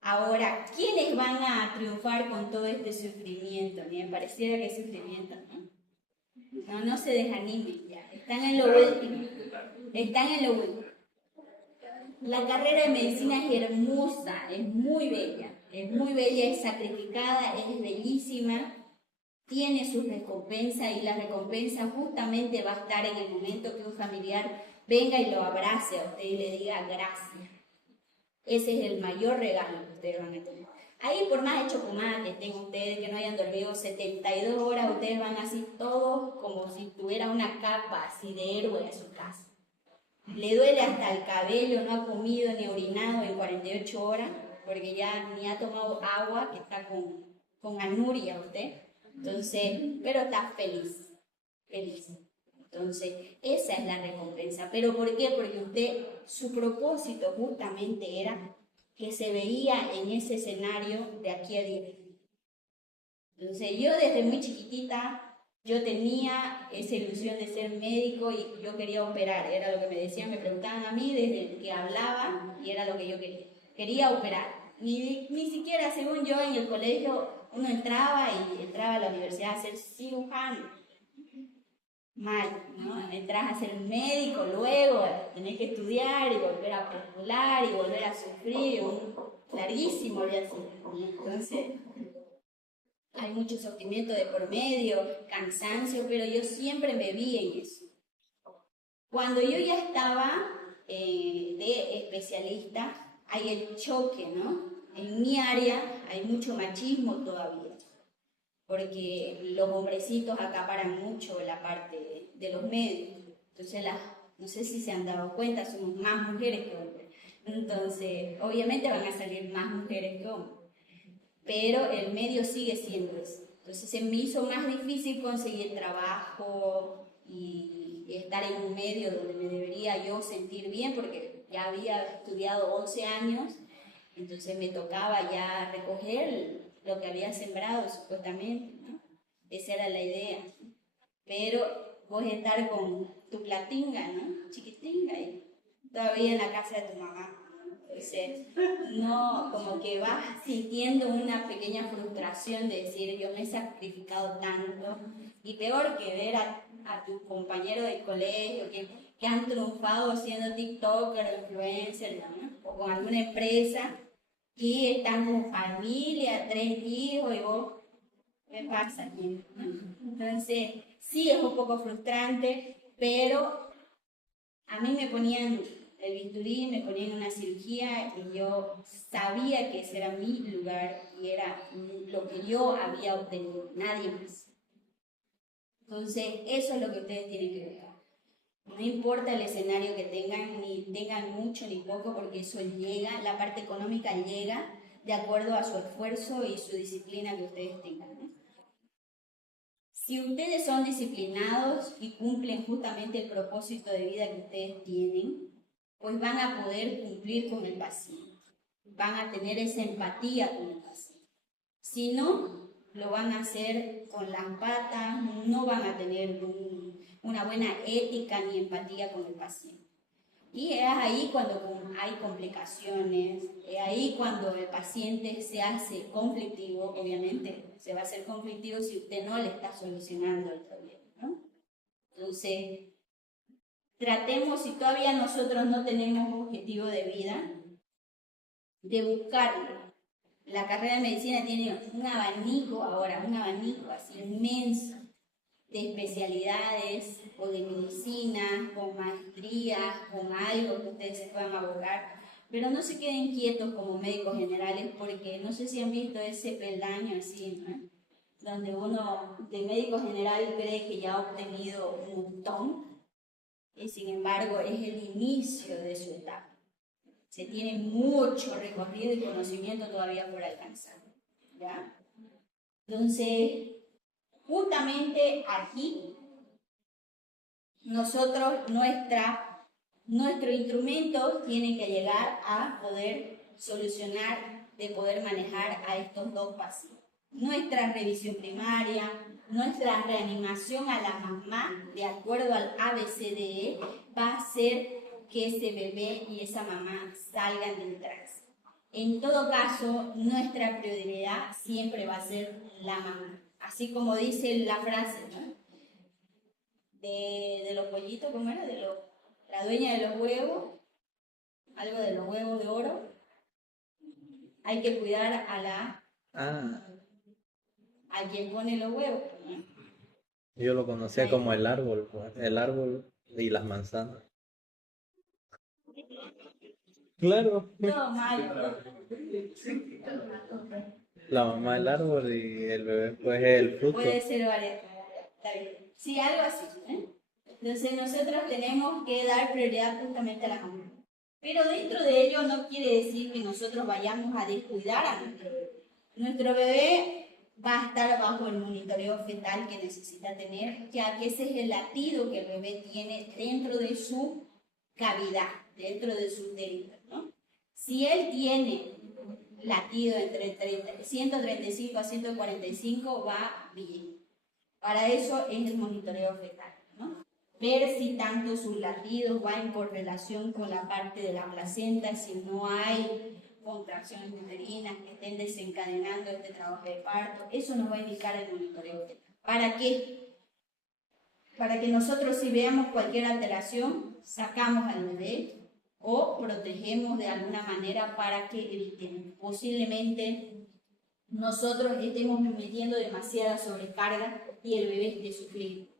Ahora, ¿quiénes van a triunfar con todo este sufrimiento? Me pareciera que es sufrimiento, ¿no? No se desanimen ya, están en lo último, están en lo último. La carrera de medicina es hermosa, es muy bella, es sacrificada, es bellísima, tiene sus recompensas y la recompensa justamente va a estar en el momento que un familiar venga y lo abrace a usted y le diga gracias. Ese es el mayor regalo que ustedes van a tener. Ahí, por más hecho pomada que estén ustedes, que no hayan dormido 72 horas, ustedes van así todos como si tuviera una capa así de héroe a su casa. Le duele hasta el cabello, no ha comido ni orinado en 48 horas, porque ya ni ha tomado agua, que está con anuria usted. Entonces, pero está feliz, feliz. Entonces, esa es la recompensa. ¿Pero por qué? Porque usted, su propósito justamente era que se veía en ese escenario de aquí a 10 años. Entonces, yo desde muy chiquitita, yo tenía esa ilusión de ser médico y yo quería operar. Era lo que me decían, me preguntaban a mí desde que hablaba y era lo que yo quería. Quería operar. Ni siquiera, según yo, en el colegio, uno entraba a la universidad a ser cirujano. Mal, ¿no? Entras a ser médico, luego tenés que estudiar y volver a postular y volver a sufrir, larguísimo viaje. Entonces, hay mucho sufrimiento de por medio, cansancio, pero yo siempre me vi en eso. Cuando yo ya estaba de especialista, hay el choque, ¿no? En mi área hay mucho machismo todavía, porque los hombrecitos acaparan mucho la parte de los medios. Entonces, no sé si se han dado cuenta, somos más mujeres que hombres. Entonces, obviamente van a salir más mujeres que hombres. Pero el medio sigue siendo eso. Entonces, se me hizo más difícil conseguir trabajo y estar en un medio donde me debería yo sentir bien, porque ya había estudiado 11 años, entonces me tocaba ya recoger lo que había sembrado supuestamente, ¿no? Esa era la idea. Pero vos estar con tu platinga, ¿no? Chiquitinga, y todavía en la casa de tu mamá. Entonces, no, como que vas sintiendo una pequeña frustración de decir, yo me he sacrificado tanto, y peor que ver a tus compañeros de colegio que han triunfado siendo TikToker o influencer, ¿no? O con alguna empresa, y están con familia, 3 hijos, y vos, ¿qué pasa aquí? ¿No? Entonces, sí es un poco frustrante, pero a mí me ponían el bisturí, me ponían una cirugía y yo sabía que ese era mi lugar y era lo que yo había obtenido, nadie más. Entonces, eso es lo que ustedes tienen que buscar. No importa el escenario que tengan, ni tengan mucho ni poco, porque eso llega, la parte económica llega de acuerdo a su esfuerzo y su disciplina que ustedes tengan, ¿no? Si ustedes son disciplinados y cumplen justamente el propósito de vida que ustedes tienen, pues van a poder cumplir con el paciente, van a tener esa empatía con el paciente. Si no, lo van a hacer con las patas, no van a tener una buena ética ni empatía con el paciente. Y es ahí cuando hay complicaciones, es ahí cuando el paciente se hace conflictivo, obviamente se va a hacer conflictivo si usted no le está solucionando el problema, ¿no? Entonces, tratemos, si todavía nosotros no tenemos objetivo de vida, de buscarlo. La carrera de medicina tiene un abanico ahora, un abanico así inmenso de especialidades o de medicina, con maestrías, con algo que ustedes se puedan abocar, pero no se queden quietos como médicos generales, porque no sé si han visto ese peldaño así, ¿no? Donde uno de médico general cree que ya ha obtenido un montón, y sin embargo es el inicio de su etapa. Se tiene mucho recorrido y conocimiento todavía por alcanzar, ¿ya? Entonces, justamente aquí, nosotros, nuestro instrumento tiene que llegar a poder solucionar, de poder manejar a estos 2 pacientes. Nuestra revisión primaria, nuestra reanimación a la mamá, de acuerdo al ABCDE, va a ser que ese bebé y esa mamá salgan del trance. En todo caso, nuestra prioridad siempre va a ser la mamá. Así como dice la frase, ¿no? De los pollitos, ¿cómo era? La dueña de los huevos, algo de los huevos de oro. Hay que cuidar a quien pone los huevos, ¿no? Yo lo conocía como el árbol y las manzanas. Claro. Todo malo. La mamá del árbol y el bebé pues es el fruto. Puede ser varias. Sí, algo así, ¿eh? Entonces nosotros tenemos que dar prioridad justamente a la mamá. Pero dentro de ello no quiere decir que nosotros vayamos a descuidar a nuestro bebé. Nuestro bebé va a estar bajo el monitoreo fetal que necesita tener, ya que ese es el latido que el bebé tiene dentro de su cavidad, dentro de su útero, ¿no? Si él tiene latido entre 135 a 145, va bien. Para eso es el monitoreo fetal, ¿no? Ver si tanto sus latidos van por relación con la parte de la placenta, si no hay contracciones uterinas que estén desencadenando este trabajo de parto. Eso nos va a indicar el monitoreo fetal. ¿Para qué? Para que nosotros, si veamos cualquier alteración, sacamos al bebé o protegemos de alguna manera para que evitemos. Posiblemente nosotros estemos metiendo demasiada sobrecarga y el bebé esté sufriendo.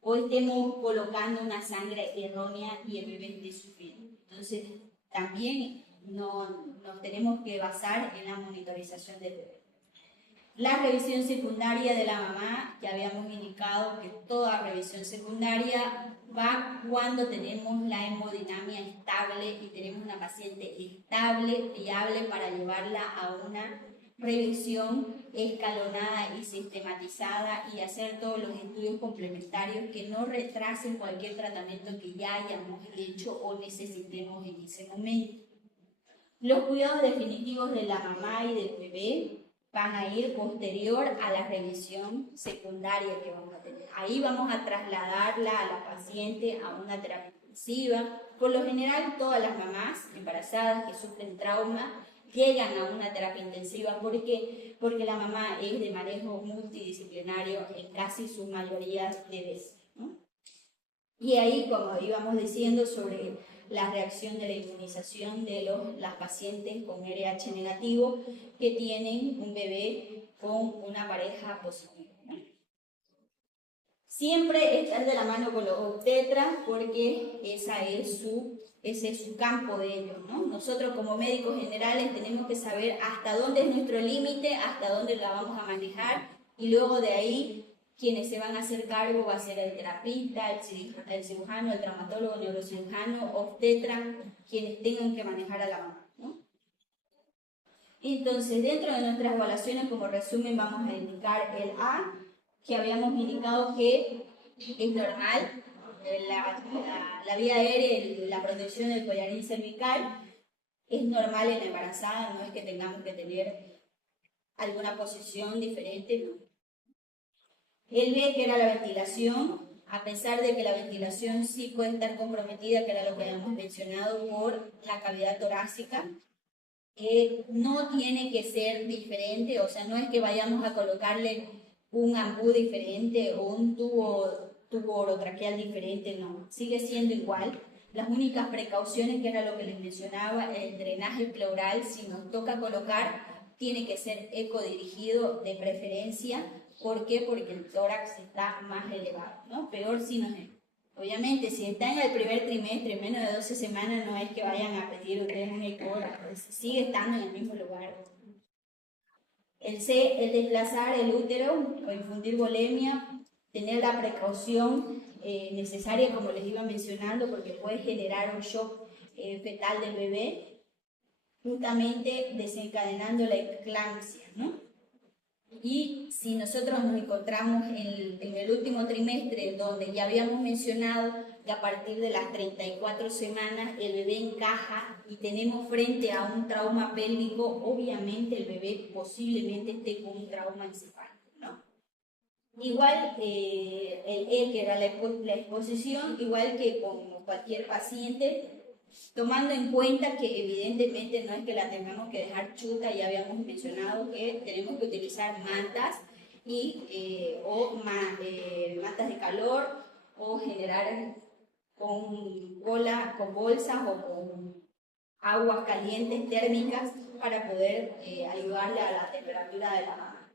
O estemos colocando una sangre errónea y el bebé esté sufriendo. Entonces, también nos tenemos que basar en la monitorización del bebé. La revisión secundaria de la mamá, ya habíamos indicado que toda revisión secundaria va cuando tenemos la hemodinamia estable y tenemos una paciente estable, fiable, para llevarla a una revisión escalonada y sistematizada y hacer todos los estudios complementarios que no retrasen cualquier tratamiento que ya hayamos hecho o necesitemos en ese momento. Los cuidados definitivos de la mamá y del bebé van a ir posterior a la revisión secundaria que vamos a tener. Ahí vamos a trasladarla a la paciente a una terapia intensiva. Por lo general, todas las mamás embarazadas que sufren trauma llegan a una terapia intensiva. ¿Por qué? Porque la mamá es de manejo multidisciplinario en casi su mayoría de veces, ¿no? Y ahí, como íbamos diciendo, sobre la reacción de la inmunización de las pacientes con RH negativo que tienen un bebé con una pareja positiva, ¿no? Siempre estar de la mano con los obstetras porque ese es su campo de ellos, ¿no? Nosotros como médicos generales tenemos que saber hasta dónde es nuestro límite, hasta dónde la vamos a manejar y luego de ahí quienes se van a hacer cargo va a ser el terapista, el cirujano, el traumatólogo, el neurocirujano, obstetra, quienes tengan que manejar a la mamá, ¿no? Entonces, dentro de nuestras evaluaciones, como resumen, vamos a indicar el A, que habíamos indicado que es normal, la vía aérea, la protección del collarín cervical, es normal en la embarazada, no es que tengamos que tener alguna posición diferente, no. El B, que era la ventilación, a pesar de que la ventilación sí puede estar comprometida, que era lo que habíamos mencionado, por la cavidad torácica, no tiene que ser diferente, o sea, no es que vayamos a colocarle un ambú diferente o un tubo orotraqueal diferente, no, sigue siendo igual. Las únicas precauciones, que era lo que les mencionaba, el drenaje pleural, si nos toca colocar, tiene que ser ecodirigido de preferencia. ¿Por qué? Porque el tórax está más elevado, ¿no? Peor si nos... Obviamente, si está en el primer trimestre, menos de 12 semanas, no es que vayan a pedir ustedes un eco, sigue estando en el mismo lugar. El C, el desplazar el útero o infundir volemia, tener la precaución necesaria, como les iba mencionando, porque puede generar un shock fetal del bebé, justamente desencadenando la eclampsia, ¿no? Y si nosotros nos encontramos en el último trimestre, donde ya habíamos mencionado que a partir de las 34 semanas el bebé encaja y tenemos frente a un trauma pélvico, obviamente el bebé posiblemente esté con un trauma encefálico, ¿no? Igual el E, que era la exposición, igual que con cualquier paciente, tomando en cuenta que evidentemente no es que la tengamos que dejar chuta, ya habíamos mencionado que tenemos que utilizar mantas mantas de calor o generar con bolsas o con aguas calientes térmicas para poder ayudarle a la temperatura de la mamá.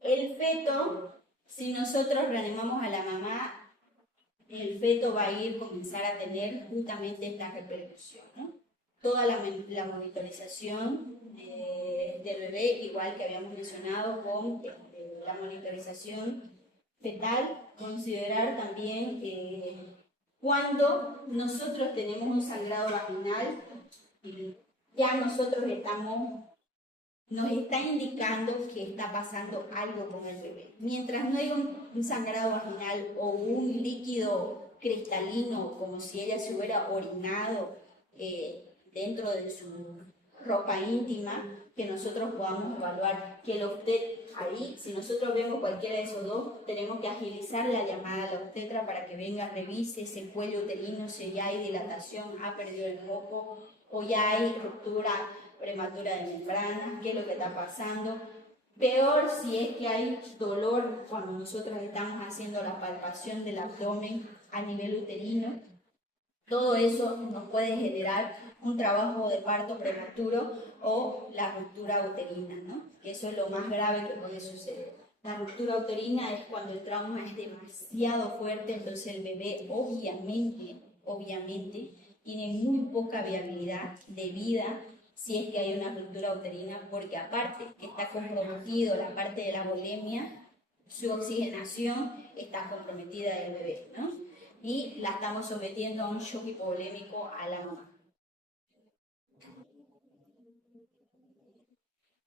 El feto, si nosotros reanimamos a la mamá, el feto va a comenzar a tener justamente esta repercusión, ¿no? Toda la monitorización del bebé, igual que habíamos mencionado con la monitorización fetal, considerar también cuando nosotros tenemos un sangrado vaginal, ya nosotros nos está indicando que está pasando algo con el bebé. Mientras no haya un sangrado vaginal o un líquido cristalino, como si ella se hubiera orinado dentro de su ropa íntima, que nosotros podamos evaluar que el ahí, si nosotros vemos cualquiera de esos dos, tenemos que agilizar la llamada a la obstetra para que venga, revise ese cuello uterino, si ya hay dilatación, ha perdido el moco o ya hay ruptura prematura de membrana, qué es lo que está pasando. Peor si es que hay dolor cuando nosotros estamos haciendo la palpación del abdomen a nivel uterino. Todo eso nos puede generar un trabajo de parto prematuro o la ruptura uterina, ¿no? Eso es lo más grave que puede suceder. La ruptura uterina es cuando el trauma es demasiado fuerte, entonces el bebé obviamente, tiene muy poca viabilidad de vida si es que hay una ruptura uterina, porque aparte que está comprometido la parte de la volemia, su oxigenación está comprometida del bebé, ¿no? Y la estamos sometiendo a un shock hipovolémico a la mamá.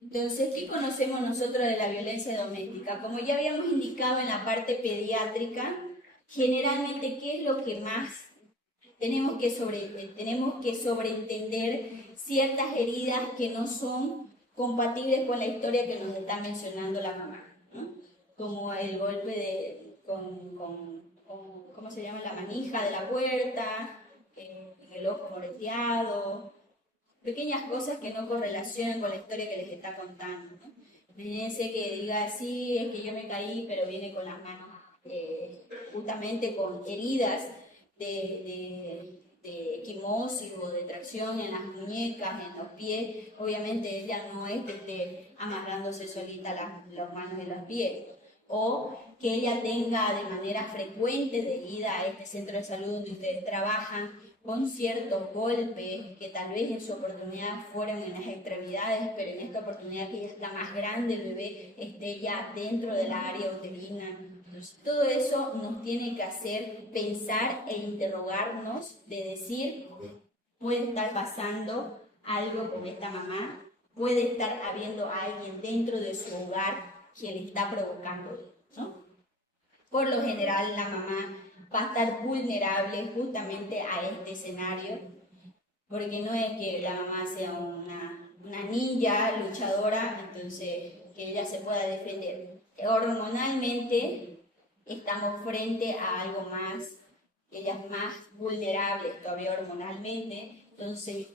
Entonces, ¿qué conocemos nosotros de la violencia doméstica? Como ya habíamos indicado en la parte pediátrica, generalmente, ¿qué es lo que más tenemos que sobreentender? Ciertas heridas que no son compatibles con la historia que nos está mencionando la mamá, ¿no? Como el golpe ¿cómo se llama? La manija de la puerta, en el ojo moreteado, pequeñas cosas que no correlacionan con la historia que les está contando, ¿no? Fíjense que diga, sí, es que yo me caí, pero viene con las manos justamente con heridas de equimosis o de tracción en las muñecas, en los pies. Obviamente ella no es que esté amarrándose solita las manos y los pies, o que ella tenga de manera frecuente de ida a este centro de salud donde ustedes trabajan con ciertos golpes que tal vez en su oportunidad fueron en las extremidades, pero en esta oportunidad que ya está más grande el bebé esté ya dentro de la área uterina. Entonces, todo eso nos tiene que hacer pensar e interrogarnos de decir, puede estar pasando algo con esta mamá, puede estar habiendo alguien dentro de su hogar que le está provocando, ¿no? Por lo general, la mamá va a estar vulnerable justamente a este escenario, porque no es que la mamá sea una ninja luchadora, entonces que ella se pueda defender. Hormonalmente estamos frente a algo más, ella es más vulnerable todavía hormonalmente, entonces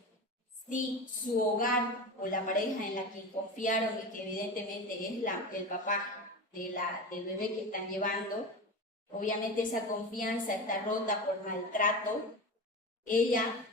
si su hogar o la pareja en la que confiaron y que evidentemente es el papá del bebé que están llevando, obviamente esa confianza está rota por maltrato, ella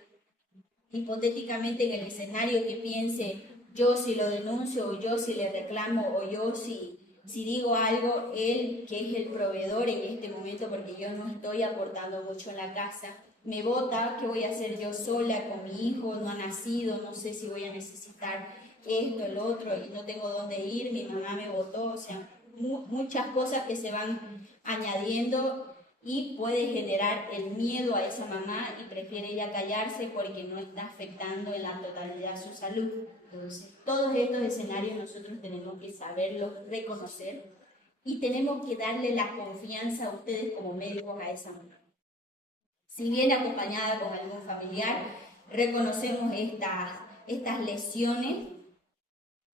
hipotéticamente en el escenario que piense, yo si lo denuncio, o yo si le reclamo, o yo si digo algo, él que es el proveedor en este momento, porque yo no estoy aportando mucho en la casa, me bota, ¿qué voy a hacer yo sola con mi hijo? No ha nacido, no sé si voy a necesitar esto, el otro, y no tengo dónde ir, mi mamá me botó, o sea, muchas cosas que se van añadiendo y puede generar el miedo a esa mamá y prefiere ella callarse porque no está afectando en la totalidad su salud. Entonces, todos estos escenarios nosotros tenemos que saberlos reconocer y tenemos que darle la confianza a ustedes como médicos a esa mamá. Si viene acompañada con algún familiar, reconocemos estas lesiones,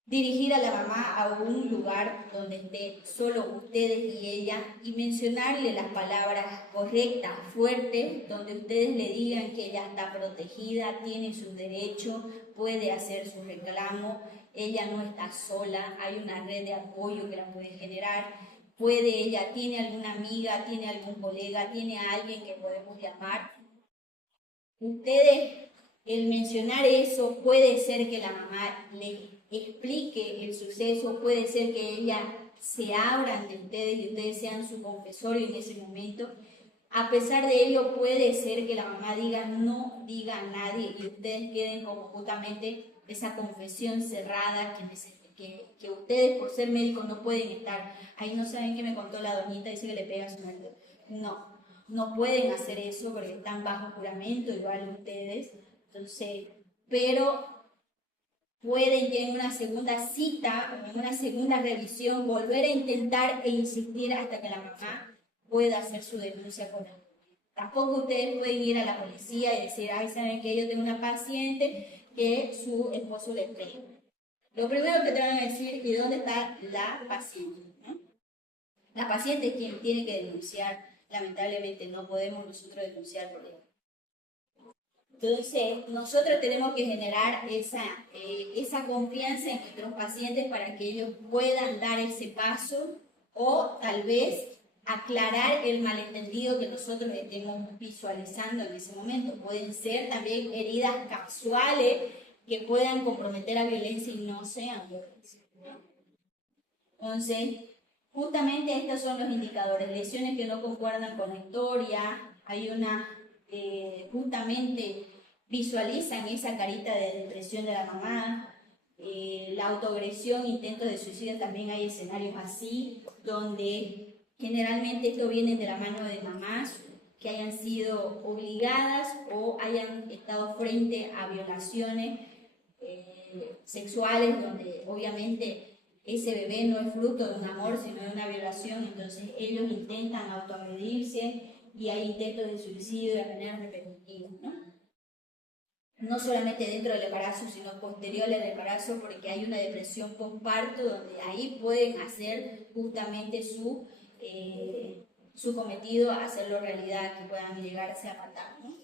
dirigir a la mamá a un lugar donde esté solo ustedes y ella y mencionarle las palabras correctas, fuertes, donde ustedes le digan que ella está protegida, tiene sus derechos, puede hacer su reclamo, ella no está sola, hay una red de apoyo que la puede generar, ella tiene alguna amiga, tiene algún colega, tiene a alguien que podemos llamar. Ustedes, el mencionar eso, puede ser que la mamá le explique el suceso, puede ser que ella se abran de ustedes y ustedes sean su confesorio en ese momento. A pesar de ello, puede ser que la mamá diga, no diga a nadie y ustedes queden como justamente esa confesión cerrada que ustedes por ser médicos no pueden estar. Ahí no saben qué me contó la doñita, dice que le pega a su marido. No pueden hacer eso porque están bajo juramento, igual ustedes. Entonces, pero pueden ya en una segunda cita o en una segunda revisión volver a intentar e insistir hasta que la mamá pueda hacer su denuncia con él. Tampoco ustedes pueden ir a la policía y decir, ay, ¿saben que yo tengo una paciente que su esposo le pega? Lo primero que te van a decir, ¿y dónde está la paciente? ¿No? La paciente es quien tiene que denunciar. Lamentablemente no podemos nosotros denunciar por ella. Entonces, nosotros tenemos que generar esa confianza en nuestros pacientes para que ellos puedan dar ese paso o tal vez aclarar el malentendido que nosotros estemos visualizando en ese momento. Pueden ser también heridas casuales que puedan comprometer a violencia y no sean violencia. Entonces, justamente estos son los indicadores, lesiones que no concuerdan con la historia, hay justamente visualizan esa carita de depresión de la mamá, la autoagresión, intentos de suicidio, también hay escenarios así, donde generalmente esto viene de la mano de mamás que hayan sido obligadas o hayan estado frente a violaciones sexuales, donde obviamente ese bebé no es fruto de un amor, sino de una violación, entonces ellos intentan autoagredirse y hay intentos de suicidio de manera repetitiva, ¿no? no solamente dentro del embarazo, sino posterior al embarazo, porque hay una depresión postparto donde ahí pueden hacer justamente su cometido, hacerlo realidad, que puedan llegarse a matar, ¿no?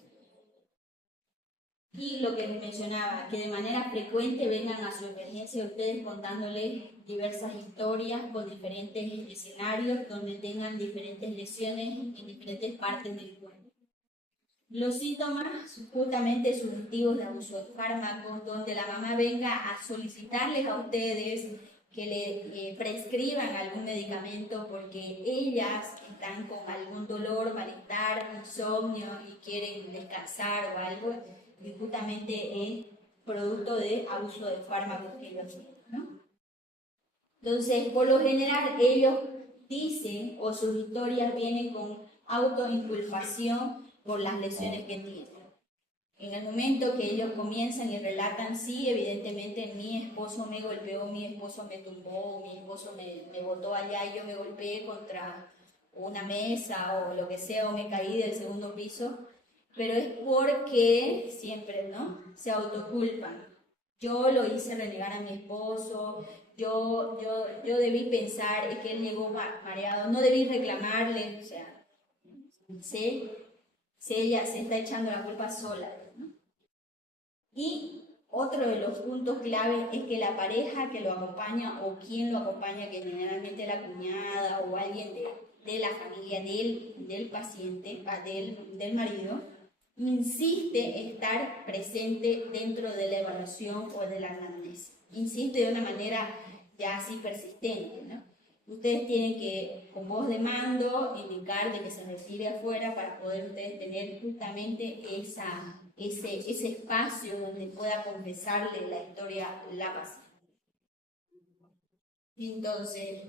Y lo que mencionaba, que de manera frecuente vengan a su emergencia ustedes contándoles diversas historias con diferentes escenarios donde tengan diferentes lesiones en diferentes partes del cuerpo. Los síntomas justamente sugestivos de abuso de fármacos, donde la mamá venga a solicitarles a ustedes que le prescriban algún medicamento porque ellas están con algún dolor, malestar, insomnio y quieren descansar o algo, y justamente es producto de abuso de fármacos que ellos tienen, ¿no? Entonces, por lo general, ellos dicen o sus historias vienen con autoinculpación por las lesiones que tienen. En el momento que ellos comienzan y relatan, sí, evidentemente mi esposo me golpeó, mi esposo me tumbó, mi esposo me botó allá y yo me golpeé contra una mesa o lo que sea, o me caí del segundo piso, pero es porque siempre, ¿no?, se autoculpan. Yo lo hice renegar a mi esposo, yo debí pensar que él llegó mareado, no debí reclamarle, o sea, ella se está echando la culpa sola, ¿no? Y otro de los puntos clave es que la pareja que lo acompaña o quien lo acompaña, que generalmente la cuñada o alguien de la familia del paciente, del marido, insiste en estar presente dentro de la evaluación o de la anamnesis. Insiste de una manera ya así persistente, ¿no? Ustedes tienen que, con voz de mando, indicar de que se retire afuera para poder ustedes tener justamente ese espacio donde pueda confesarle la historia la paciente. Entonces,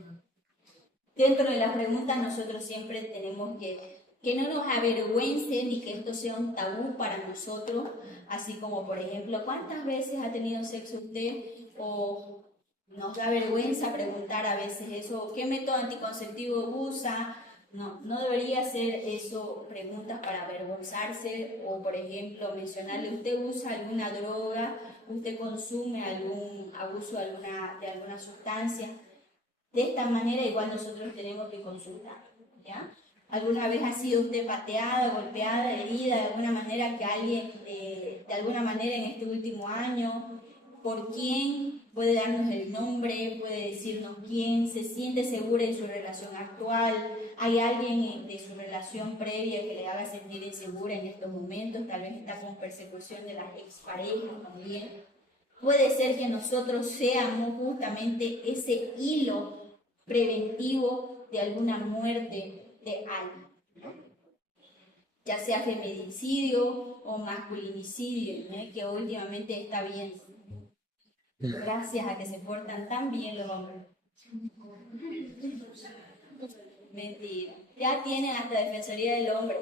dentro de las preguntas nosotros siempre tenemos que no nos avergüence ni que esto sea un tabú para nosotros, así como por ejemplo, ¿cuántas veces ha tenido sexo usted? O nos da vergüenza preguntar a veces eso, ¿qué método anticonceptivo usa? No debería ser eso preguntas para avergonzarse, o por ejemplo mencionarle, ¿usted usa alguna droga? ¿Usted consume algún abuso de alguna sustancia? De esta manera igual nosotros tenemos que consultar, ¿ya? ¿Alguna vez ha sido usted pateada, golpeada, herida de alguna manera que alguien, de alguna manera en este último año? ¿Por quién? Puede darnos el nombre, puede decirnos quién, se siente segura en su relación actual, hay alguien de su relación previa que le haga sentir insegura en estos momentos, tal vez está con persecución de las exparejas también. Puede ser que nosotros seamos justamente ese hilo preventivo de alguna muerte de alguien, ¿no? Ya sea feminicidio o masculinicidio, ¿no?, que últimamente está bien, gracias a que se portan tan bien los hombres. Mentira, ya tienen hasta Defensoría del Hombre,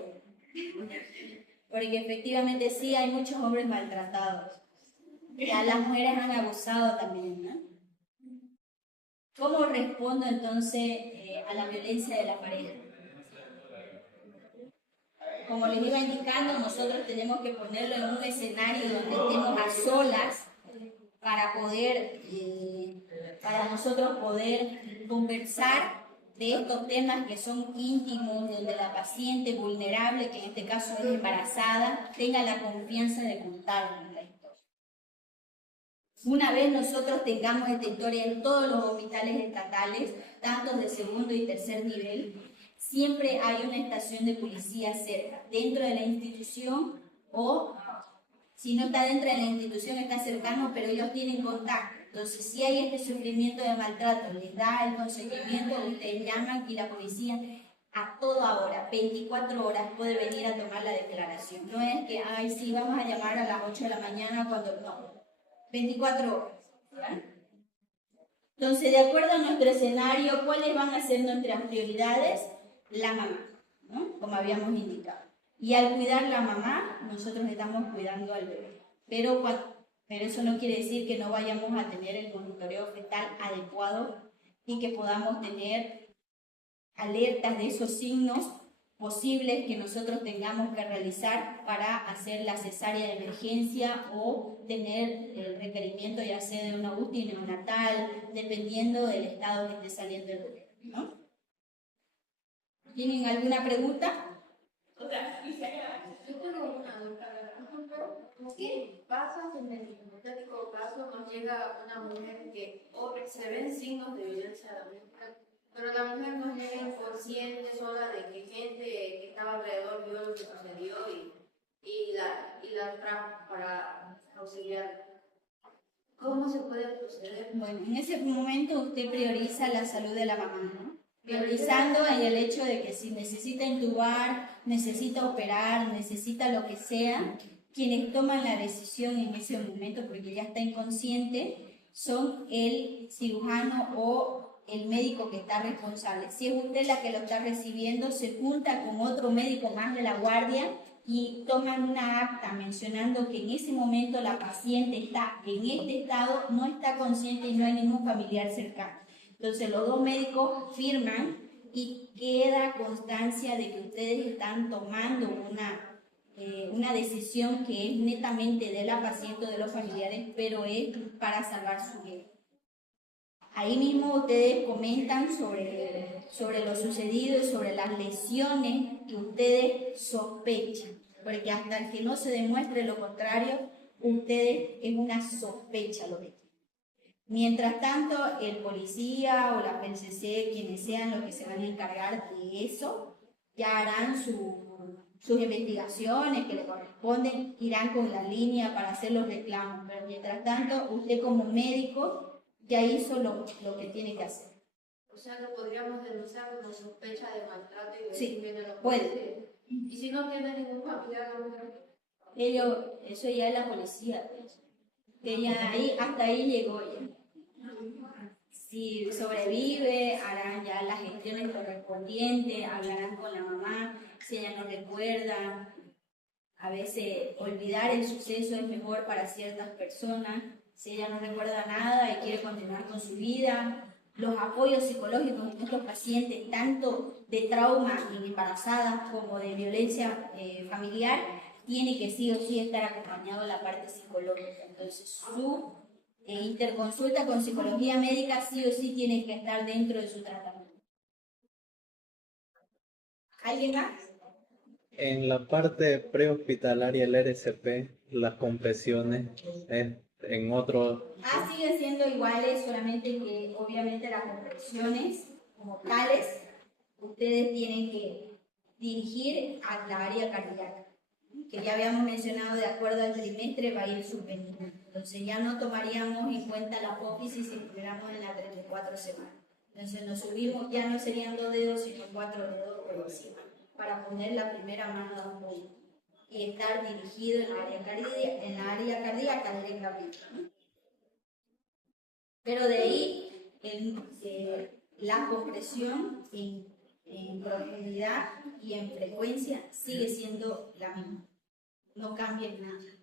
porque efectivamente sí hay muchos hombres maltratados, ya las mujeres han abusado también, ¿no? ¿Cómo respondo entonces a la violencia de la pareja? Como les iba indicando, nosotros tenemos que ponerlo en un escenario donde estemos a solas para nosotros poder conversar de estos temas que son íntimos, donde la paciente vulnerable, que en este caso es embarazada, tenga la confianza de contarnos la historia. Una vez nosotros tengamos esta historia en todos los hospitales estatales, tanto de segundo y tercer nivel, siempre hay una estación de policía cerca, dentro de la institución, o si no está dentro de la institución está cercano, pero ellos tienen contacto. Entonces, si hay este sufrimiento de maltrato, les da el consentimiento, ustedes llaman y la policía a toda hora, 24 horas, puede venir a tomar la declaración. No es que, ay, sí, vamos a llamar a las 8 de la mañana cuando no. 24 horas. ¿Ya? Entonces, de acuerdo a nuestro escenario, ¿cuáles van a ser nuestras prioridades? La mamá, ¿no?, como habíamos indicado. Y al cuidar la mamá, nosotros estamos cuidando al bebé. Pero eso no quiere decir que no vayamos a tener el monitoreo fetal adecuado y que podamos tener alertas de esos signos posibles que nosotros tengamos que realizar para hacer la cesárea de emergencia o tener el requerimiento ya sea de una UTI neonatal, dependiendo del estado que esté saliendo el bebé, ¿no? ¿Tienen alguna pregunta? Yo tengo una duda. ¿Qué pasa si en el hipotético caso nos llega una mujer que se ven signos de violencia doméstica, pero la mujer no llega inconsciente sola de que gente que estaba alrededor vio lo que sucedió y la trajo para auxiliar? ¿Cómo se puede proceder? Bueno, en ese momento usted prioriza la salud de la mamá, ¿no? Priorizando en el hecho de que si necesita intubar, necesita operar, necesita lo que sea, quienes toman la decisión en ese momento, porque ya está inconsciente, son el cirujano o el médico que está responsable. Si es usted la que lo está recibiendo, se junta con otro médico más de la guardia y toman una acta mencionando que en ese momento la paciente está en este estado, no está consciente y no hay ningún familiar cercano. Entonces los dos médicos firman y queda constancia de que ustedes están tomando una decisión que es netamente de la paciente o de los familiares, pero es para salvar su vida. Ahí mismo ustedes comentan sobre lo sucedido y sobre las lesiones que ustedes sospechan, porque hasta que no se demuestre lo contrario, ustedes es una sospecha lo que tienen. Mientras tanto, el policía o la PCC, quienes sean los que se van a encargar de eso, ya harán sus investigaciones que le corresponden, irán con la línea para hacer los reclamos, pero mientras tanto, usted como médico ya hizo lo que tiene que hacer. O sea, que podríamos denunciar como sospecha de maltrato y Sí, viene los puede. Y si no tiene ningún familiar, Eso ya es la policía. Hasta ahí llegó ya. Si sobrevive, harán ya las gestiones correspondientes, hablarán con la mamá, si ella no recuerda. A veces olvidar el suceso es mejor para ciertas personas. Si ella no recuerda nada y quiere continuar con su vida, los apoyos psicológicos de estos pacientes, tanto de trauma en embarazadas como de violencia familiar, tiene que sí o sí estar acompañado de la parte psicológica. Entonces, su interconsulta con psicología médica sí o sí tiene que estar dentro de su tratamiento. ¿Alguien más? En la parte prehospitalaria, el RCP, las confesiones, en otro... Siguen siendo iguales, solamente que obviamente las confesiones como tales, ustedes tienen que dirigir a la área cardíaca, que ya habíamos mencionado de acuerdo al trimestre va a ir suspendiendo. Entonces ya no tomaríamos en cuenta la apófisis si estuviéramos en las 34 semanas. Entonces nos subimos, ya no serían 2 dedos, sino 4 dedos por encima, para poner la primera mano de apoyo y estar dirigido en la área cardíaca directamente, ¿no? Pero de ahí la compresión en profundidad y en frecuencia sigue siendo la misma, no cambia en nada.